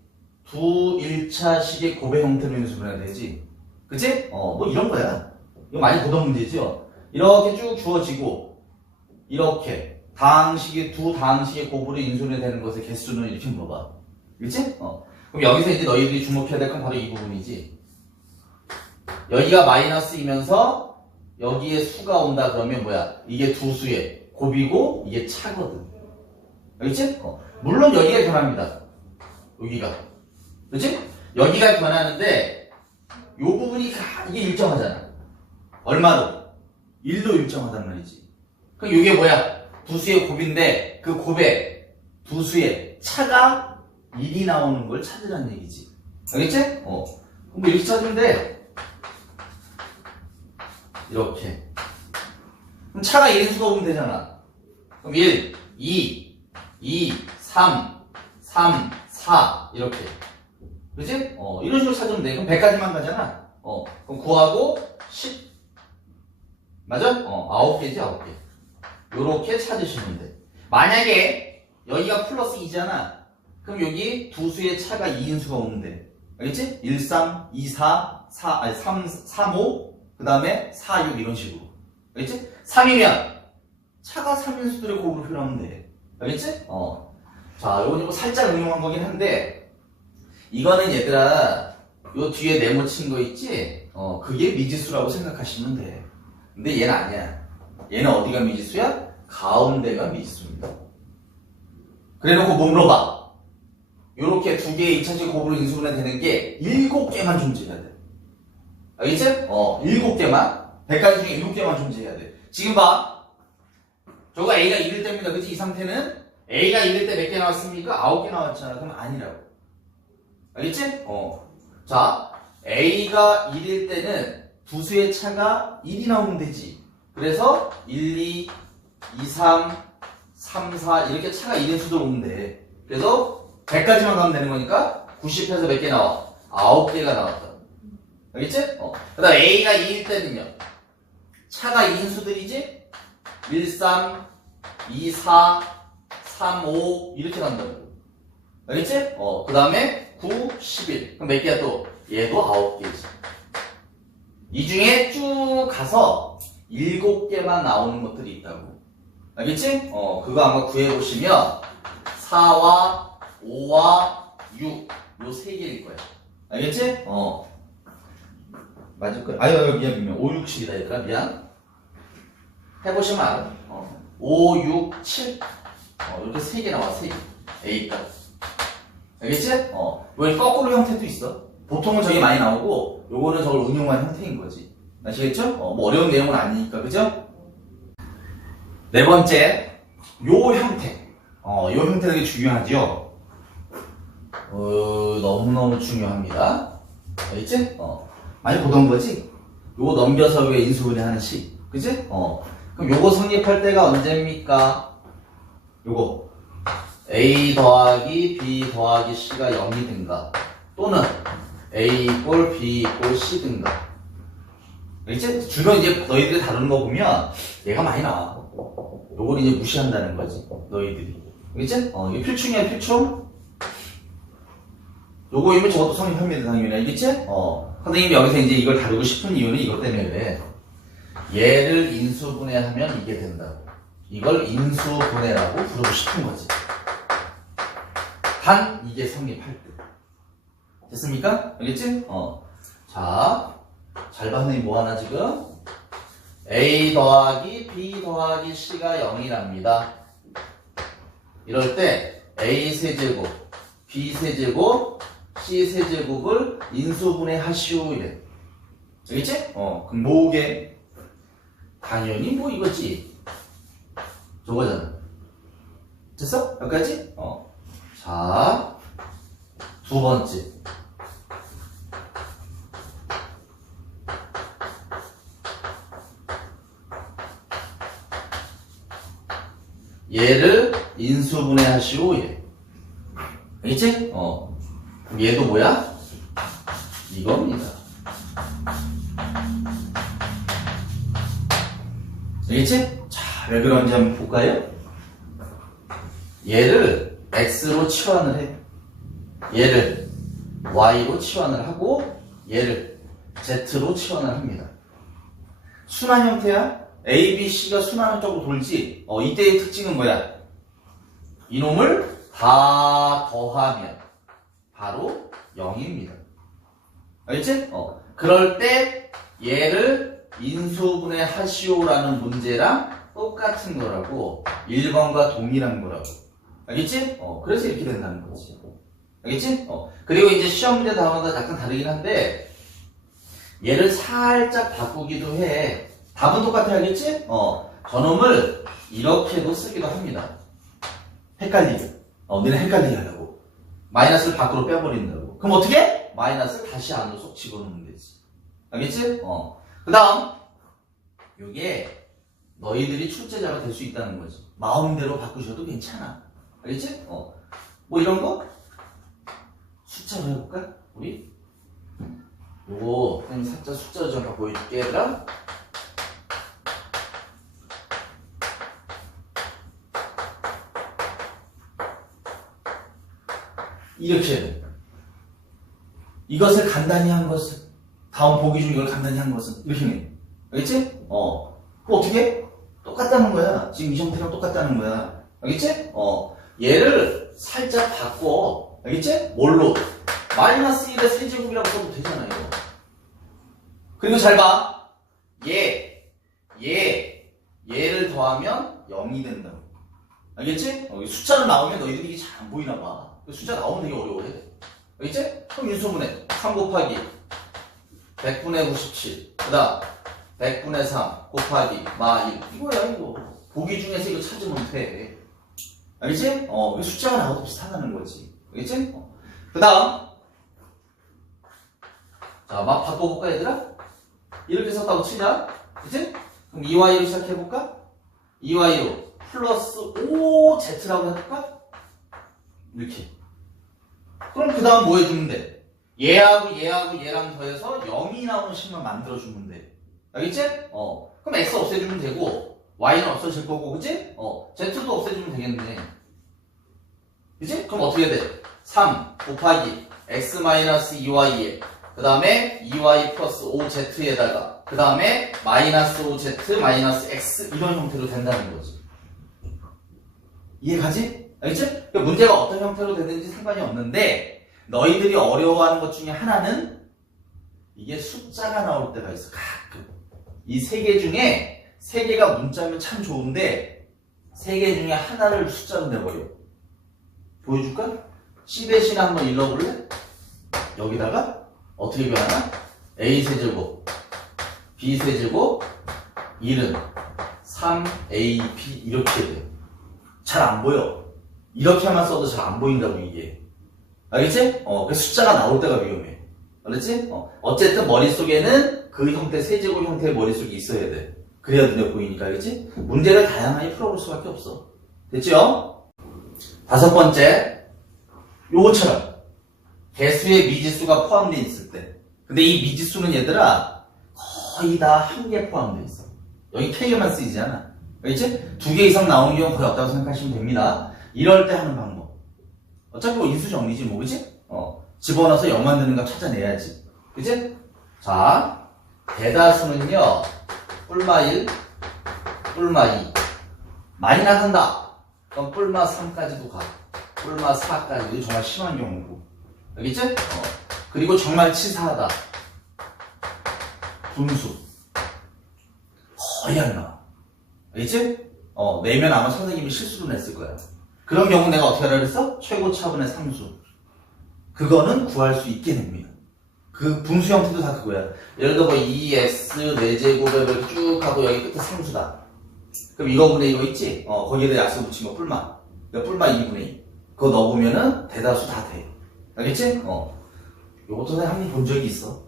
두 1차식의 곱의 형태로 인수분해가 되지. 그치? 뭐 이런 거야. 이거 많이 보던 문제죠? 이렇게 쭉 주어지고, 이렇게. 두 다항식의 곱으로 인수분해 되는 것의 개수는 이렇게 물어봐. 그치? 그럼 여기서 이제 너희들이 주목해야 될 건 바로 이 부분이지. 여기가 마이너스이면서 여기에 수가 온다 그러면 뭐야? 이게 두 수의 곱이고 이게 차거든. 알겠지? 물론 여기가 변합니다. 여기가. 그렇지? 여기가 변하는데 요 부분이 이게 일정하잖아. 얼마로? 1로 일정하단 말이지. 그럼 이게 뭐야? 두 수의 곱인데 그 곱에 두 수의 차가 1이 나오는 걸 찾으라는 얘기지. 알겠지? 그럼 이렇게 찾으면 돼. 이렇게. 그럼 차가 1인 수가 오면 되잖아. 그럼 1, 2, 3, 4 이렇게. 그치? 이런 식으로 찾으면 돼. 그럼 100까지만 가잖아. 그럼 9하고 10. 맞아? 9개지 9개. 요렇게 찾으시면 돼. 만약에 여기가 플러스 2잖아. 그럼 여기 두 수의 차가 2인수가 오면 돼. 알겠지? 1, 3, 2, 4, 3, 5, 그 다음에 4, 6 이런 식으로. 알겠지? 3이면 차가 3인수들의 곱으로 표현하면 돼. 알겠지? 자, 요건 이거 살짝 응용한 거긴 한데, 이거는 얘들아, 요 뒤에 네모 친 거 있지? 그게 미지수라고 생각하시면 돼. 근데 얘는 아니야. 얘는 어디가 미지수야? 가운데가 미지수입니다. 그래 놓고 뭐 물어봐. 요렇게 두 개의 2차식 곱으로 인수분해 되는 게 7개만 존재해야 돼. 알겠지? 7개만. 100가지 중에 7개만 존재해야 돼. 지금 봐. 저거 A가 1일 때입니다. 그치? 이 상태는 A가 1일 때 몇 개 나왔습니까? 9개 나왔잖아. 그럼 아니라고. 알겠지? 자, A가 1일 때는 두 수의 차가 1이 나오면 되지. 그래서 1, 2, 2, 3, 3, 4 이렇게 차가 1인 수도 오면 돼. 그래서 100까지만 가면 되는 거니까 90에서 몇 개 나와? 9개가 나왔다. 알겠지? 그 다음 A가 2일 때는요. 차가 2인 수들이지? 1, 3, 2, 4, 3, 5 이렇게 간다고. 알겠지? 그 다음에 9, 11. 그럼 몇 개야 또? 얘도 9개지. 이 중에 쭉 가서 7개만 나오는 것들이 있다고. 알겠지? 그거 아마 구해보시면 4와 5와 6 요 세 개일 거야. 알겠지? 맞을 거야. 아유 미안 5, 6, 7이다 얘들아 미안. 해보시면 알아. 5, 6, 7 이렇게 세 개 나와. 세 개. A값. 알겠지? 왜 거꾸로 형태도 있어. 보통은 저게 많이 나오고 요거는 저걸 응용한 형태인 거지. 아시겠죠? 뭐 어려운 내용은 아니니까 그죠? 네 번째 요 형태. 요 형태 되게 중요하죠? 너무너무 중요합니다. 알겠지? 많이 보던 거지? 요거 넘겨서 왜 인수분해하는 식. 그지? 그럼 요거 성립할 때가 언제입니까? 요거 A 더하기 B 더하기 C가 0이든가 또는 A 이꼴 B 이꼴 C든가. 알겠지? 주로 이제 너희들이 다루는 거 보면 얘가 많이 나와. 요걸 이제 무시한다는 거지 너희들이. 알겠지? 이게 필충이야 필충. 요거이면 저것도 성립합니다 당연히. 알겠지? 선생님이 여기서 이제 이걸 다루고 싶은 이유는 이것 때문에 그래. 얘를 인수분해하면 이게 된다고. 이걸 인수분해라고 부르고 싶은 거지. 단 이게 성립할 때. 됐습니까? 알겠지? 자, 잘 봐. 선생님 뭐 하나 지금? A 더하기 B 더하기 C가 0이랍니다. 이럴 때 A 세제곱, B 세제곱, C 세제곱을 인수분해하시오 이래. 알겠지? 그럼 뭐게? 당연히 뭐 이거지. 저거잖아. 됐어? 여기까지? 자, 두 번째. 얘를 인수분해하시오 얘. 알겠지? 그럼 얘도 뭐야? 이겁니다. 알겠지? 자, 왜 그런지 한번 볼까요? 얘를 x로 치환을 해. 얘를 y로 치환을 하고 얘를 z로 치환을 합니다. 순환 형태야. A, B, C가 순환 쪽으로 돌지. 이때의 특징은 뭐야? 이놈을 다 더하면 바로 0입니다. 알겠지? 그럴 때 얘를 인수분해 하시오라는 문제랑 똑같은 거라고. 1번과 동일한 거라고. 알겠지? 그래서 이렇게 된다는 거지. 알겠지? 그리고 이제 시험 문제 다음마다 약간 다르긴 한데 얘를 살짝 바꾸기도 해. 답은 똑같아. 알겠지? 저놈을 이렇게도 쓰기도 합니다. 헷갈리게. 너네 헷갈리게 하려고. 마이너스를 밖으로 빼버린다고. 그럼 어떻게? 마이너스를 다시 안으로 쏙 집어넣으면 되지. 알겠지? 그 다음 요게 너희들이 출제자가 될 수 있다는 거지. 마음대로 바꾸셔도 괜찮아. 알겠지? 뭐 이런 거? 숫자로 해볼까? 우리? 요거 선생님 살짝 숫자로 좀 보여줄게 얘들아. 이렇게 해야 돼. 이것을 간단히 한 것은, 다음 보기 중 이걸 간단히 한 것은, 이렇게 해. 알겠지? 그럼 어떻게 해? 똑같다는 거야. 지금 이 형태랑 똑같다는 거야. 알겠지? 얘를 살짝 바꿔. 알겠지? 뭘로? 마이너스 1의 세제곱이라고 써도 되잖아, 이거. 그리고 잘 봐. 얘를 더하면 0이 된다. 알겠지? 숫자로 나오면 너희들이 이게 잘 안 보이나 봐. 숫자 나오면 되게 어려워해. 알겠지? 그럼 인수분해. 3 곱하기 100분의 97. 그 다음 100분의 3 곱하기 마 1. 이거야, 이거. 보기 중에서 이거 찾으면 돼. 알겠지? 숫자가 나와도 비슷하다는 거지. 알겠지? 그 다음. 자, 막 바꿔볼까, 얘들아? 이렇게 썼다고 치자. 그치? 그럼 2y로 시작해볼까? 2y로 플러스 5z라고 해볼까? 이렇게. 그럼 그 다음 뭐 해주면 돼? 얘랑 더해서 0이 나오는 식만 만들어주면 돼. 알겠지? 그럼 x 없애주면 되고, y는 없어질 거고, 그치? z도 없애주면 되겠네. 그치? 그럼 어떻게 돼? 3 곱하기 x-2y에 그 다음에 2y 플러스 5z에다가 그 다음에 마이너스 5z 마이너스 x 이런 형태로 된다는 거지. 이해가지? 알겠지? 그러니까 문제가 어떤 형태로 되든지 상관이 없는데 너희들이 어려워하는 것 중에 하나는 이게 숫자가 나올 때가 있어. 가끔. 이 세 개 중에 세 개가 문자면 참 좋은데 세 개 중에 하나를 숫자로 내버려. 보여줄까? C 대신 한번 읽어볼래? 여기다가 어떻게 변하나? a세제곱 b세제곱 1은 3ab 이렇게 돼. 잘 안 보여. 이렇게만 써도 잘 안 보인다고 이게. 알겠지? 그 숫자가 나올 때가 위험해. 알겠지? 어쨌든 머릿속에는 그 형태, 세제곱 형태의 머릿속이 있어야 돼. 그래야 눈에 보이니까. 알겠지? 문제를 다양하게 풀어볼 수밖에 없어. 됐죠? 다섯 번째, 요거처럼 개수의 미지수가 포함되어 있을 때. 근데 이 미지수는 얘들아 거의 다 한 개 포함되어 있어. 여기 K만 쓰이지 않아. 알겠지? 두 개 이상 나오는 경우 거의 없다고 생각하시면 됩니다. 이럴 때 하는 방법. 어차피 뭐 인수정리지 뭐, 그치? 집어넣어서 0 만드는 거 찾아내야지. 그치? 자, 대다수는요, 뿔마 1, 뿔마 2. 많이 나간다. 그럼 뿔마 3까지도 가. 뿔마 4까지도 정말 심한 경우고. 알겠지? 그리고 정말 치사하다. 분수. 거의 안 나와. 알겠지? 내면 아마 선생님이 실수로 냈을 거야. 그런 경우 내가 어떻게 하라 그랬어? 최고 차분의 상수. 그거는 구할 수 있게 됩니다. 그 분수 형태도 다 그거야. 예를 들어 뭐 2x 4제곱에 이렇게 쭉 하고 여기 끝에 상수다. 그럼 이거분의 이거 있지? 거기에다 약수 붙인 거 뿔마. 그러니까 뿔마 2분의 2. 그거 넣어보면은 대다수 다 돼. 알겠지? 요것도 내가 한 번 본 적이 있어.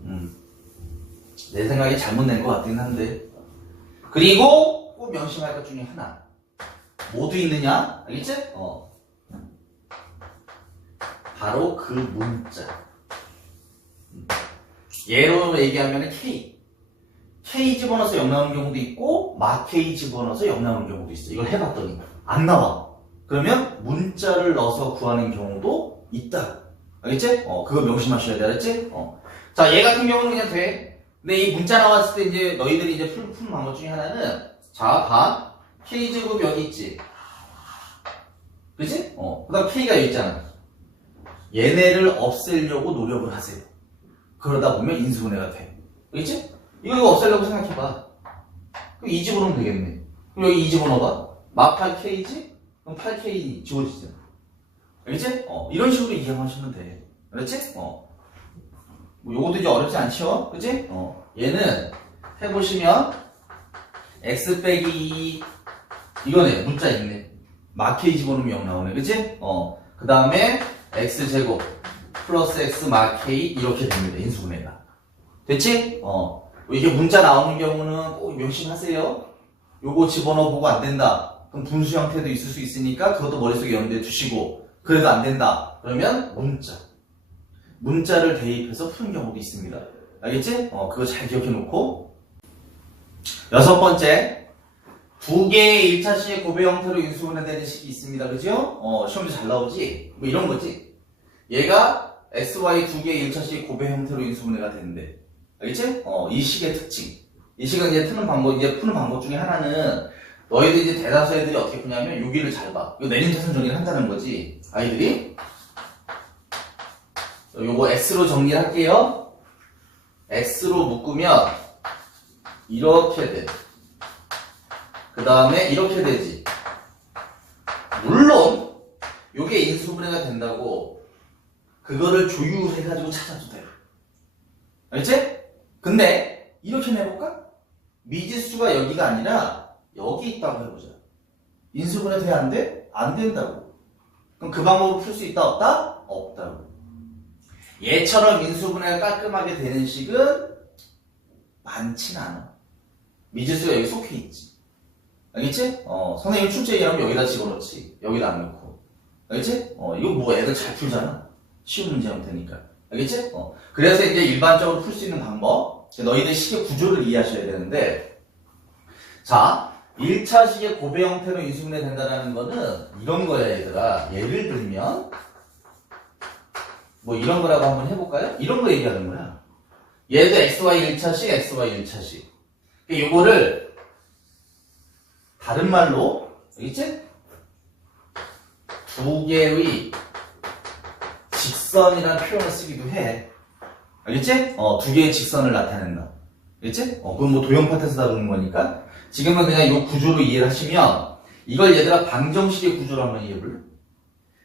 내 생각에 잘못 낸 것 같긴 한데. 그리고 꼭 명심할 것 중에 하나. 모두 있느냐? 알겠지? 바로 그 문자. 예로 얘기하면 K. K 집어넣어서 0 나오는 경우도 있고, 마 K 집어넣어서 0 나오는 경우도 있어. 이걸 해봤더니 안 나와. 그러면 문자를 넣어서 구하는 경우도 있다. 알겠지? 그거 명심하셔야 돼. 알겠지? 자, 얘 같은 경우는 그냥 돼. 근데 이 문자 나왔을 때 이제 너희들이 이제 푸는 방법 중에 하나는, 자, 봐. K제곱 여기 있지? 그치? 그 다음 K가 여기 있잖아. 얘네를 없애려고 노력을 하세요. 그러다 보면 인수분해가 돼. 그치? 이거 없애려고 생각해봐. 그럼 2 집어넣으면 되겠네. 그럼 여기 2 집어넣어봐. 마 8K지? 그럼 8K 지워지잖아. 알겠지? 이런 식으로 이해하시면 돼. 알았지? 뭐 요것도 이제 어렵지 않죠? 그치? 얘는 해보시면 x 빼기 2 이거네. 문자 있네. 마 K 집어넣으면 0 나오네. 그치? 그 다음에 x제곱 플러스 x 마 K 이렇게 됩니다. 인수분해가. 됐지? 이게 문자 나오는 경우는 꼭 명심하세요. 요거 집어넣어보고 안 된다. 그럼 분수 형태도 있을 수 있으니까 그것도 머릿속에 염두에 두시고, 그래도 안 된다. 그러면 문자를 대입해서 푸는 경우도 있습니다. 알겠지? 그거 잘 기억해 놓고. 여섯 번째, 두 개의 1차식의 곱의 형태로 인수분해되는 식이 있습니다. 그죠? 시험지 잘 나오지? 뭐 이런 거지. 얘가 xy 두 개의 1차식 고배 형태로 인수분해가 되는데. 알겠지? 이 식의 특징. 이 식은 이제 푸는 방법 중에 하나는 너희들 이제 대다수 애들이 어떻게 푸냐면 여기를 잘 봐. 이거 내림차순 정리를 한다는 거지. 아이들이. 요거 x로 정리를 할게요. x로 묶으면 이렇게 돼. 그 다음에 이렇게 되지. 물론 요게 인수분해가 된다고 그거를 조율해가지고 찾아도 돼요. 알겠지? 근데 이렇게 해볼까? 미지수가 여기가 아니라 여기 있다고 해보자. 인수분해 돼? 안 돼? 안 된다고. 그럼 그 방법을 풀 수 있다 없다? 없다고. 얘처럼 인수분해가 깔끔하게 되는 식은 많진 않아. 미지수가 여기 속해 있지. 알겠지? 선생님 출제 얘기하면 여기다 집어넣지. 여기다 안 넣고. 알겠지? 이거 뭐 애들 잘 풀잖아. 쉬운 문제하면 되니까. 알겠지? 그래서 이제 일반적으로 풀 수 있는 방법. 너희들 식의 구조를 이해하셔야 되는데, 자, 1차식의 고배 형태로 인수분해 된다는 거는 이런 거야, 얘들아. 예를 들면, 뭐 이런 거라고 한번 해볼까요? 이런 거 얘기하는 거야. 얘도 xy 1차식, xy 1차식. 요거를 다른 말로, 알겠지? 두 개의 직선이라는 표현을 쓰기도 해. 알겠지? 두 개의 직선을 나타낸다. 알겠지? 그건 뭐 도형 파트에서 다루는 거니까. 지금은 그냥 이 구조로 이해를 하시면, 이걸 얘들아 방정식의 구조로 한번 이해해볼래?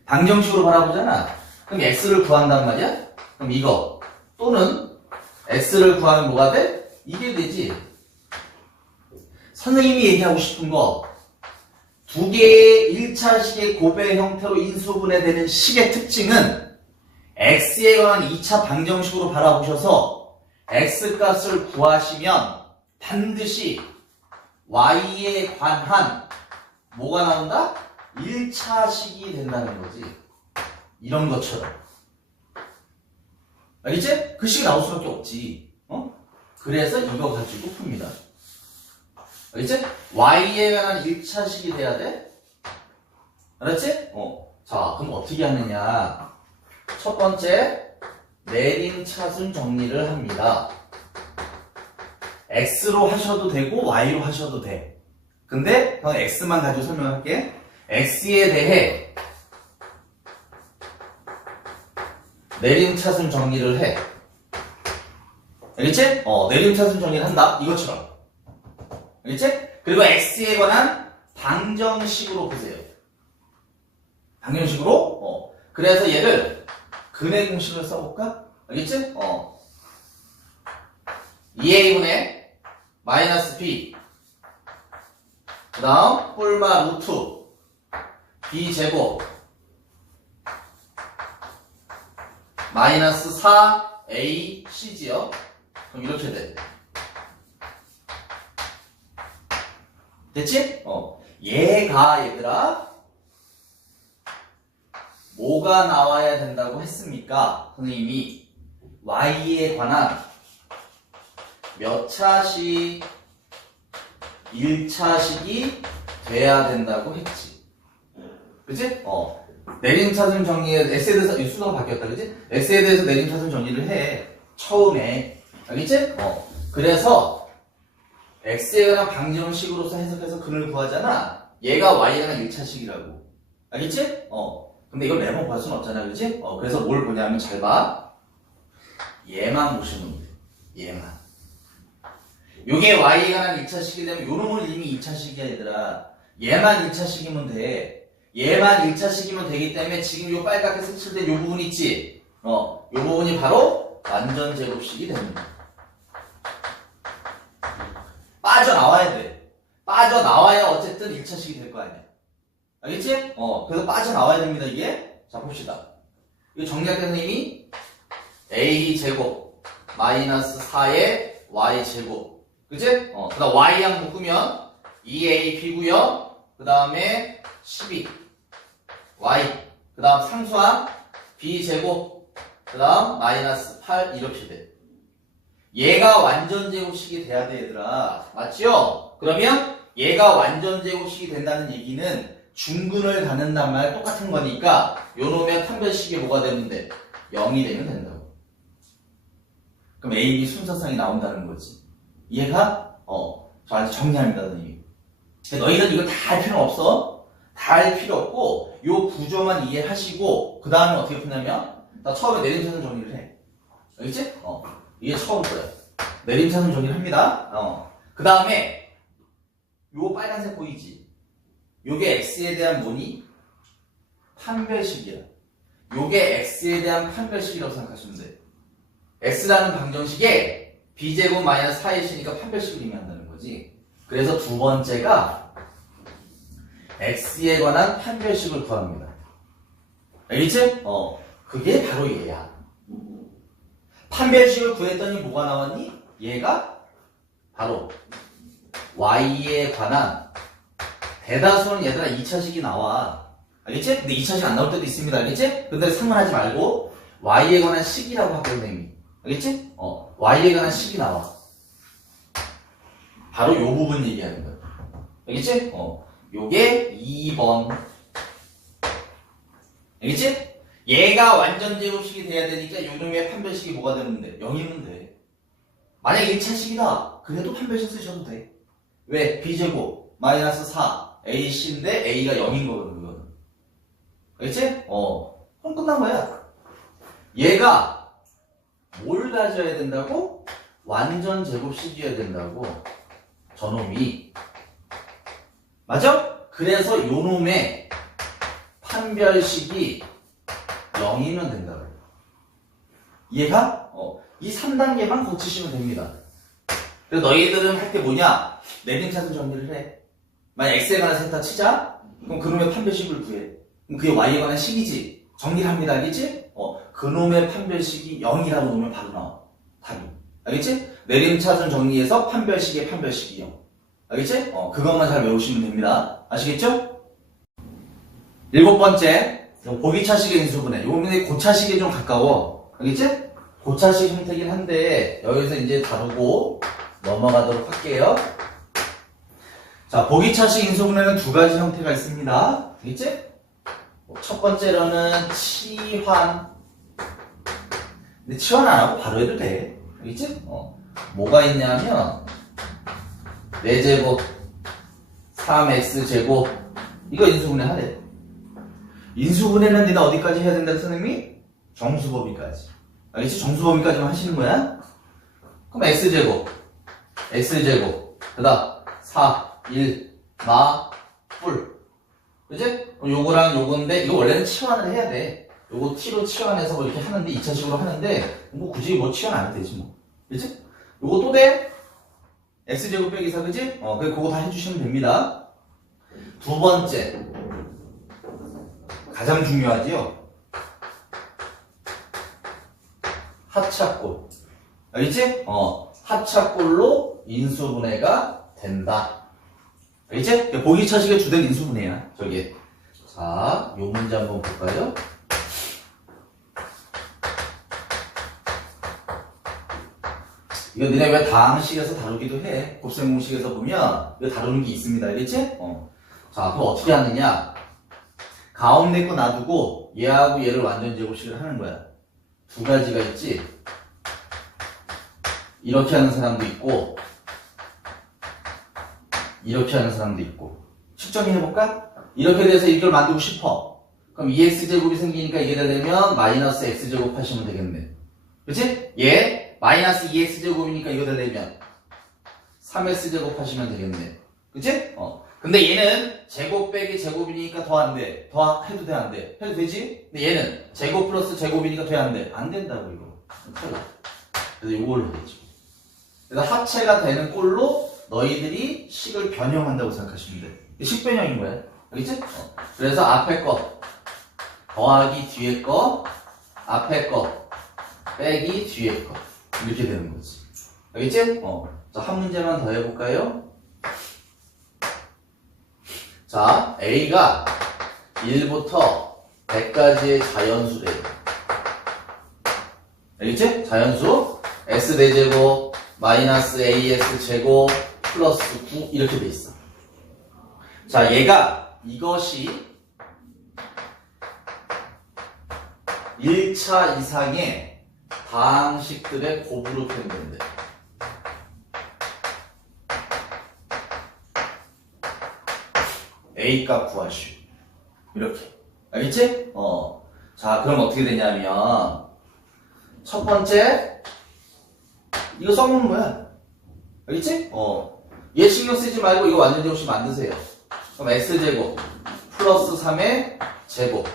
방정식으로 바라보잖아. 그럼 x를 구한단 말이야? 그럼 이거. 또는 x를 구하면 뭐가 돼? 이게 되지. 선생님이 얘기하고 싶은 거, 두 개의 1차식의 고배 형태로 인수분해되는 식의 특징은 x에 관한 2차 방정식으로 바라보셔서 x값을 구하시면 반드시 y에 관한 뭐가 나온다? 1차식이 된다는 거지. 이런 것처럼. 알겠지? 그 식이 나올 수밖에 없지. 그래서 이거 가지고 풉니다. 알겠지? y에 관한 1차식이 돼야 돼? 알았지? 자, 그럼 어떻게 하느냐. 첫 번째, 내림차순 정리를 합니다. x로 하셔도 되고 y로 하셔도 돼. 근데 저는 x만 가지고 설명할게. x에 대해 내림차순 정리를 해. 알겠지? 내림차순 정리를 한다. 이것처럼. 알겠지? 그리고 x에 관한 방정식으로 보세요. 방정식으로? 그래서 얘를 근의 공식을 써볼까? 알겠지? 2a분의 마이너스 b 그 다음 뿔마 루트 b제곱 마이너스 4ac지요? 그럼 이렇게 돼. 됐지? 얘가 얘들아 뭐가 나와야 된다고 했습니까? 선생님이 y에 관한 몇 차식 1차식이 돼야 된다고 했지. 그치? 내림차순 정리에 x에 대해서 수도가 바뀌었다. 그치? x에 대해서 내림차순 정리를 해. 처음에. 알겠지? 그래서 x에 관한 방정식으로서 해석해서 근을 구하잖아. 얘가 y에 관한 1차식이라고. 알겠지? 근데 이걸 매번 구할 수는 없잖아. 그치? 그래서 뭘 보냐면 잘 봐. 얘만 보시면 돼. 얘만. 요게 y에 관한 1차식이 되면 요놈은 이미 2차식이야 얘들아. 얘만 1차식이면 돼. 얘만 1차식이면 되기 때문에 지금 요 빨갛게 색칠된 요 부분 있지? 요 부분이 바로 완전 제곱식이 됩니다. 빠져나와야 돼. 빠져나와야 어쨌든 1차식이 될 거 아니야. 알겠지? 그래서 빠져나와야 됩니다, 이게. 자, 봅시다. 이거 정리할 때 선생님이 a제곱 마이너스 4의 y제곱. 그치? 그 다음 y양 묶으면 2ab고요. 그 다음에 12 y. 그 다음 상수항 b제곱. 그 다음 마이너스 8 이렇게 돼. 얘가 완전 제곱식이 돼야 돼, 얘들아. 맞지요? 그러면 얘가 완전 제곱식이 된다는 얘기는 중근을 갖는단 말 똑같은 거니까 요놈의 판별식이 뭐가 되면 돼? 0이 되면 된다고. 그럼 A, B 순서상이 나온다는 거지. 이해가? 저한테 정리합니다, 선생님. 너희들 이거 다 할 필요 없어. 다 할 필요 없고 요 구조만 이해하시고 그 다음에 어떻게 푸냐면 나 처음에 내림차순 정리를 해. 알겠지? 이게 처음 거야. 내림차순 정리를 합니다. 그 다음에 요 빨간색 보이지? 요게 x에 대한 뭐니? 판별식이야. 요게 x에 대한 판별식이라고 생각하시면 돼. x라는 방정식에 b제곱 마이너스 4이니까 판별식을 의미한다는 거지. 그래서 두 번째가 x에 관한 판별식을 구합니다. 알겠지? 그게 바로 얘야. 판별식을 구했더니 뭐가 나왔니? 얘가 바로 y에 관한 대다수는 얘들아 2차식이 나와. 알겠지? 근데 2차식 안 나올 때도 있습니다. 알겠지? 근데 상관하지 말고 y에 관한 식이라고 할게요, 선생님이. 알겠지? y에 관한 식이 나와. 바로 요 부분 얘기하는 거야. 알겠지? 요게 2번. 알겠지? 얘가 완전 제곱식이 돼야 되니까 요놈의 판별식이 뭐가 되면 돼? 0이면 돼. 만약 1차식이다. 그래도 판별식 쓰셔도 돼. 왜? b제곱 마이너스 4 ac인데 a가 0인 거거든, 그거는. 알겠지? 그럼 끝난 거야. 얘가 뭘 가져야 된다고? 완전 제곱식이어야 된다고. 저놈이. 맞아? 그래서 요놈의 판별식이 0이면 된다고. 이해가? 이 3단계만 고치시면 됩니다. 그래서 너희들은 할 게 뭐냐? 내림차순 정리를 해. 만약 x에 관한 세타 치자? 그럼 그놈의 판별식을 구해. 그럼 그게 y에 관한 식이지? 정리를 합니다. 알겠지? 그놈의 판별식이 0이라고 놓으면 바로 나와. 답이. 알겠지? 내림차순 정리해서 판별식의 판별식이 0. 알겠지? 그것만 잘 외우시면 됩니다. 아시겠죠? 7번째. 보기차식의 인수분해. 요번에 고차식에 좀 가까워. 알겠지? 고차식 형태긴 한데 여기서 이제 다루고 넘어가도록 할게요. 자, 보기차식 인수분해는 두 가지 형태가 있습니다. 알겠지? 첫 번째로는 치환. 근데 치환 안 하고 바로 해도 돼. 알겠지? 뭐가 있냐면 4제곱 3x제곱 이거 인수분해 하래. 인수분해는 니네 어디까지 해야 된다, 선생님이? 정수범위까지. 알겠지? 정수범위까지만 하시는 거야? 그럼 x제곱 그 다음 4, 1, 마, 뿔. 그치? 요거랑 요건데 이거 원래는 치환을 해야 돼. 요거 t로 치환해서 뭐 이렇게 하는데 2차식으로 하는데 뭐 굳이 뭐 치환 안 해도 되지 뭐. 그치? 요거 또 돼? x제곱 빼기 4, 그치? 그거 다 해주시면 됩니다. 두 번째. 가장 중요하지요? 합차꼴. 알겠지? 합차꼴로 인수분해가 된다. 알겠지? 보기차식의 주된 인수분해야, 저게. 자, 요 문제 한번 볼까요? 이거 니네 왜 다항식에서 다루기도 해. 곱셈공식에서 보면 이거 다루는 게 있습니다. 알겠지? 자, 그럼 어떻게 하느냐? 가운데 거 놔두고 얘하고 얘를 완전 제곱식을 하는 거야. 두 가지가 있지. 이렇게 하는 사람도 있고 이렇게 하는 사람도 있고. 측정해 해볼까? 이렇게 돼서 이걸 만들고 싶어. 그럼 2x제곱이 생기니까 이게 되려면 마이너스 x제곱 하시면 되겠네. 그치? 얘 마이너스 2x제곱이니까 이거 되려면 3x제곱 하시면 되겠네. 그치? 근데 얘는 제곱 빼기 제곱이니까 더 안 돼. 더 해도 돼, 안 돼? 해도 되지? 근데 얘는 제곱 플러스 제곱이니까 돼, 안 돼? 안 된다고, 이거. 탈락. 그래서 이걸로 되죠. 그래서 합체가 되는 꼴로 너희들이 식을 변형한다고 생각하시면 돼. 식변형인 거야. 알겠지? 그래서 앞에 거 더하기 뒤에 거, 앞에 거 빼기 뒤에 거. 이렇게 되는 거지. 알겠지? 자, 한 문제만 더 해볼까요? 자, A가 1부터 100까지의 자연수래요. 알겠지? 자연수 S4제곱 마이너스 AS제곱 플러스 9 이렇게 돼 있어. 자, 얘가 이것이 1차 이상의 다항식들의 곱으로 표현된대. A값 구하시오. 이렇게. 알겠지? 자, 그럼 어떻게 되냐면, 첫 번째, 이거 써놓은 거야. 알겠지? 얘 신경 쓰지 말고 이거 완전 제곱식 만드세요. 그럼 x제곱 플러스 3의 제곱.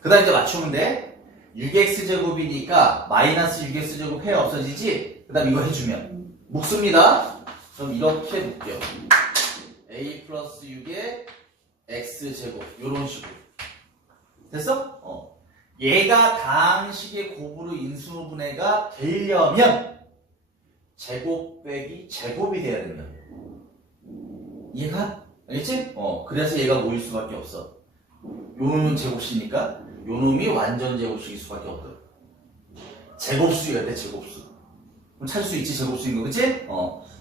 그 다음 이제 맞추면 돼. 6x제곱이니까 마이너스 6x제곱 해 없어지지? 그 다음 이거 해주면 묶습니다. 그럼 이렇게 묶여. a 플러스 6의 x제곱 요런 식으로 됐어? 얘가 다항식의 곱으로 인수분해가 되려면 제곱 빼기 제곱이 돼야 된다. 이해가? 알겠지? 그래서 얘가 모일 수밖에 없어. 요 놈은 제곱수니까 요 놈이 완전 제곱수일 수밖에 없다. 제곱수여야 돼, 제곱수. 그럼 찾을 수 있지, 제곱수인 거, 그치?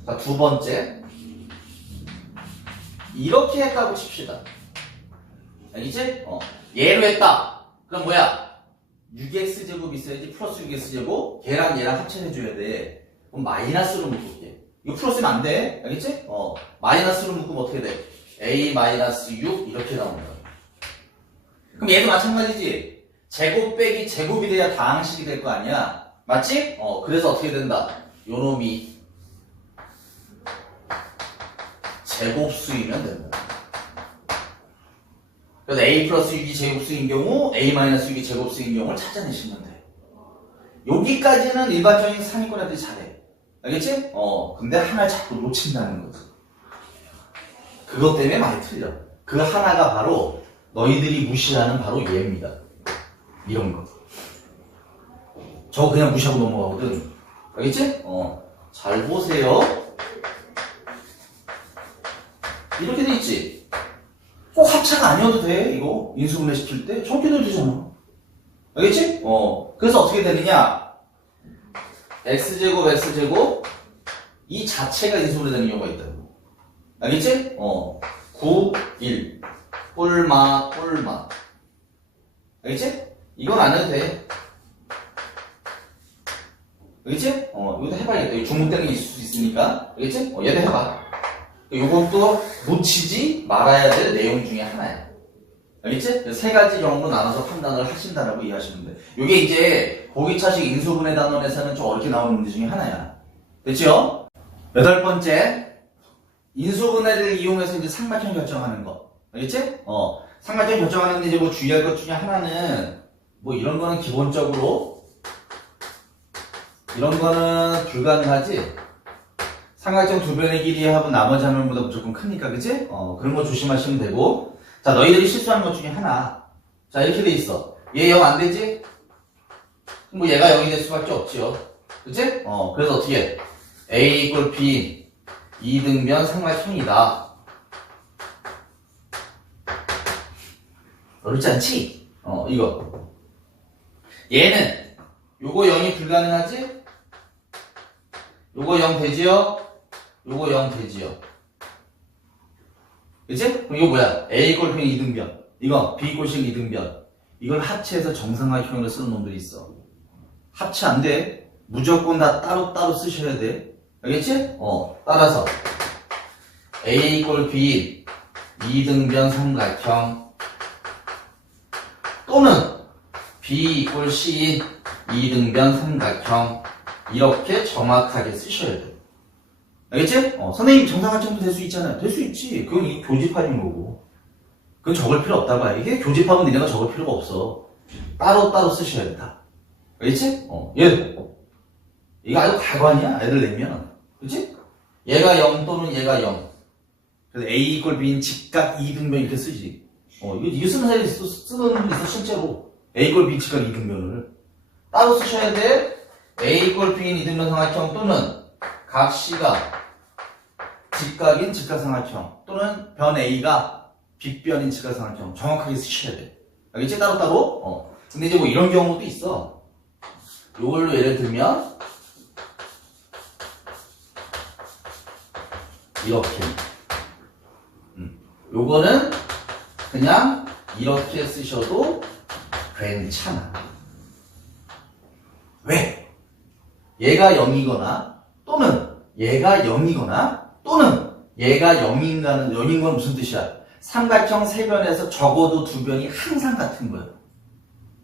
자, 두 번째. 이렇게 했다고 칩시다. 알겠지? 얘로 했다. 그럼 뭐야? 6x제곱 있어야지, 플러스 6x제곱. 얘랑 얘랑 합쳐해줘야 돼. 그럼 마이너스로 묶을게. 이거 플러스면 안 돼. 알겠지? 마이너스로 묶으면 어떻게 돼? a 마이너스 6 이렇게 나온다. 그럼 얘도 마찬가지지. 제곱 빼기 제곱이 돼야 다항식이 될 거 아니야. 맞지? 그래서 어떻게 된다? 요 놈이 제곱수이면 된다. 그래서 a 플러스 6이 제곱수인 경우, a 마이너스 6이 제곱수인 경우를 찾아내시면 돼. 여기까지는 일반적인 상위권애들이 잘해. 알겠지? 근데 하나를 자꾸 놓친다는 거지. 그것 때문에 많이 틀려. 그 하나가 바로 너희들이 무시하는 바로 얘입니다. 이런 거. 저거 그냥 무시하고 넘어가거든. 알겠지? 잘 보세요. 이렇게 돼 있지? 꼭 합차가 아니어도 돼, 이거. 인수분해 시킬 때. 저렇게 돼도 되잖아. 알겠지? 그래서 어떻게 되느냐? x제곱, x제곱. 이 자체가 인수분해 되는 경우가 있다. 알겠지? 9, 1. 꿀마, 꿀마. 알겠지? 이건 안 해도 돼. 알겠지? 이것도 해봐야겠다. 이거 중문되는 게 있을 수 있으니까. 알겠지? 얘도 해봐. 요것도 놓치지 말아야 될 내용 중에 하나야. 알겠지? 세 가지 정도 나눠서 판단을 하신다라고 이해하시면 돼. 요게 이제 고기차식 인수분해 단원에서는 좀 어렵게 나오는 문제 중에 하나야. 됐죠? 여덟 번째. 인수분해를 이용해서 이제 삼각형 결정하는 거. 알겠지? 삼각형 결정하는데 이제 뭐 주의할 것 중에 하나는 뭐 이런 거는 기본적으로 이런 거는 불가능하지. 삼각형 두 변의 길이 합은 나머지 한 면보다 무조건 크니까, 그치? 그런 거 조심하시면 되고. 자, 너희들이 실수하는 것 중에 하나. 자, 이렇게 돼 있어. 얘 0 안 되지? 뭐 얘가 0이 될 수밖에 없지요. 그치? 그래서 어떻게 해? A 이꼴 B 이등변 삼각형이다. 어렵지 않지? 이거. 얘는 요거 0이 불가능하지? 요거 0 되지요? 요거 0 되지요? 그치? 그럼 이거 뭐야? A 이꼴 B 이등변. 이거 B 이꼴 C 이등변. 이걸 합체해서 정삼각형으로 쓰는 놈들이 있어. 합체 안 돼. 무조건 다 따로따로 쓰셔야 돼. 알겠지? 따라서 A 이꼴 B 이등변 삼각형 또는 B 이꼴 C 이등변 삼각형 이렇게 정확하게 쓰셔야 돼. 알겠지? 선생님 정삼각형도 될 수 있잖아요. 될 수 있지. 그건 이게 교집합인 거고. 그건 적을 필요 없다 봐. 이게 교집합은 니네가 적을 필요가 없어. 따로따로 쓰셔야 돼, 다. 알겠지? 얘 이거 아주 가관이야, 애들 내면. 그치? 얘가 0 또는 얘가 0. 그래서 A 이꼴 B인 직각 이등변 이렇게 쓰지. 이거 쓰는 사람이 쓰는 분이 있어, 실제로. A 이꼴 B 직각 이등변을. 따로 쓰셔야 돼. A 이꼴 B인 이등변 삼각형 또는 각 C가 직각인 직각삼각형 또는 변 A가 빗변인 직각삼각형 정확하게 쓰셔야 돼. 알겠지? 따로따로? 근데 이제 뭐 이런 경우도 있어. 요걸로 예를 들면 요거는 그냥 이렇게 쓰셔도 괜찮아. 왜? 얘가 0이거나 또는 얘가 0이거나 또는 얘가 0인 건 무슨 뜻이야? 삼각형 세 변에서 적어도 두 변이 항상 같은 거야.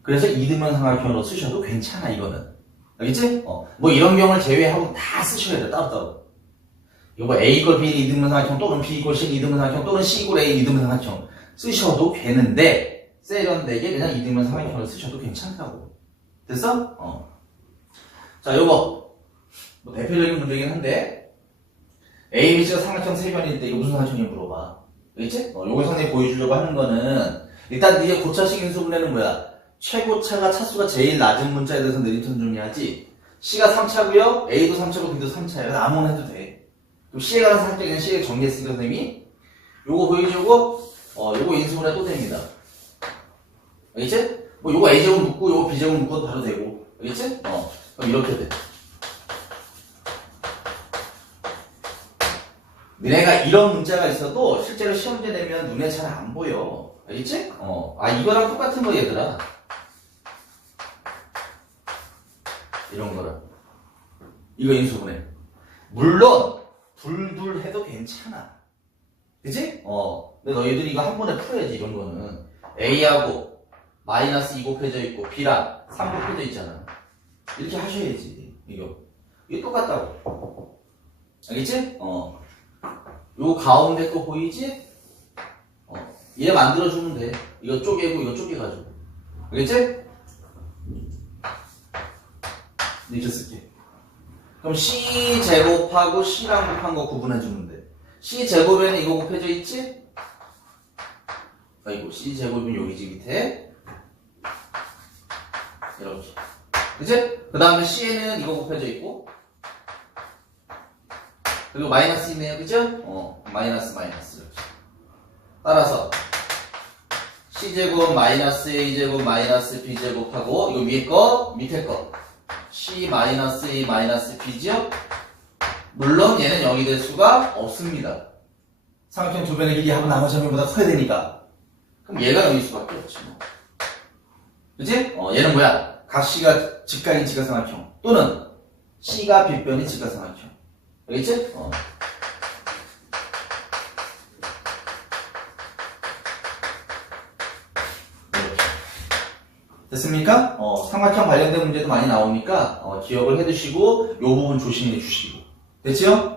그래서 이등변 삼각형으로 쓰셔도 괜찮아, 이거는. 알겠지? 뭐 이런 경우를 제외하고 다 쓰셔야 돼, 따로따로. 이거 뭐 A 이퀄 B 이등변 삼각형 또는 B 이퀄 C 이등변 삼각형 또는 C 이퀄 A 이등변 삼각형 쓰셔도 되는데 세련되게 그냥 이등변 삼각형으로 쓰셔도 괜찮다고. 됐어? 자, 요거 뭐 대표적인 문제긴 한데 A, B, C가 삼각형 세 변일 때 이거 무슨 삼각형이 물어봐. 알겠지? 요거 선생님이 보여주려고 하는 거는 일단 이게 고차식 인수분해는 뭐야? 최고차가 차수가 제일 낮은 문자에 대해서 내림선 정리하지. C가 3차고요. A도 3차고 B도 3차야. 그래서 아무거나 해도 돼. 그럼 C에 관한 살짝은 C에 정리했으니까 선생님이 요거 보여주고 요거 인수분해 또 됩니다. 알겠지? 뭐 요거 A제곱 묶고 요거 B제곱 묶어도 바로 되고. 알겠지? 그럼 이렇게 돼. 너네가 이런 문자가 있어도 실제로 시험 문제 내면 눈에 잘 안 보여. 알겠지? 이거랑 똑같은 거 얘들아. 이런 거랑. 이거 인수분해. 물론 둘둘 해도 괜찮아. 그치? 근데 너희들이 이거 한 번에 풀어야지, 이런 거는. A하고 마이너스 2 곱해져 있고 B랑 3 곱해져 있잖아. 이렇게 하셔야지. 이거 똑같다고. 알겠지? 요 가운데 거 보이지? 얘 만들어주면 돼. 이거 쪼개고 이거 쪼개가지고. 알겠지? 이렇게 쓸게. 그럼 C제곱하고 C랑 곱한 거 구분해주면 돼. C제곱에는 이거 곱해져 있지? 아이고, C제곱은 여기지 밑에. 이렇게. 그치? 그 다음에 C에는 이거 곱해져 있고 그리고 마이너스 있네요. 그죠? 마이너스 이렇게. 따라서 C제곱 마이너스 A제곱 마이너스 B제곱하고 이거 위에 거 밑에 거 C 마이너스 A 마이너스 B죠? 물론 얘는 0이 될 수가 없습니다. 삼각형 두 변의 길이 하고 나머지 한 변보다 커야 되니까. 그럼 얘가 0일 수밖에 없지 뭐. 그치? 얘는 뭐야? 각 C가 직각인 직각삼각형 또는 C가 빗변인 직각삼각형. 알겠지? 됐습니까? 삼각형 관련된 문제도 많이 나오니까 기억을 해두시고 요 부분 조심해 주시고. 됐지요?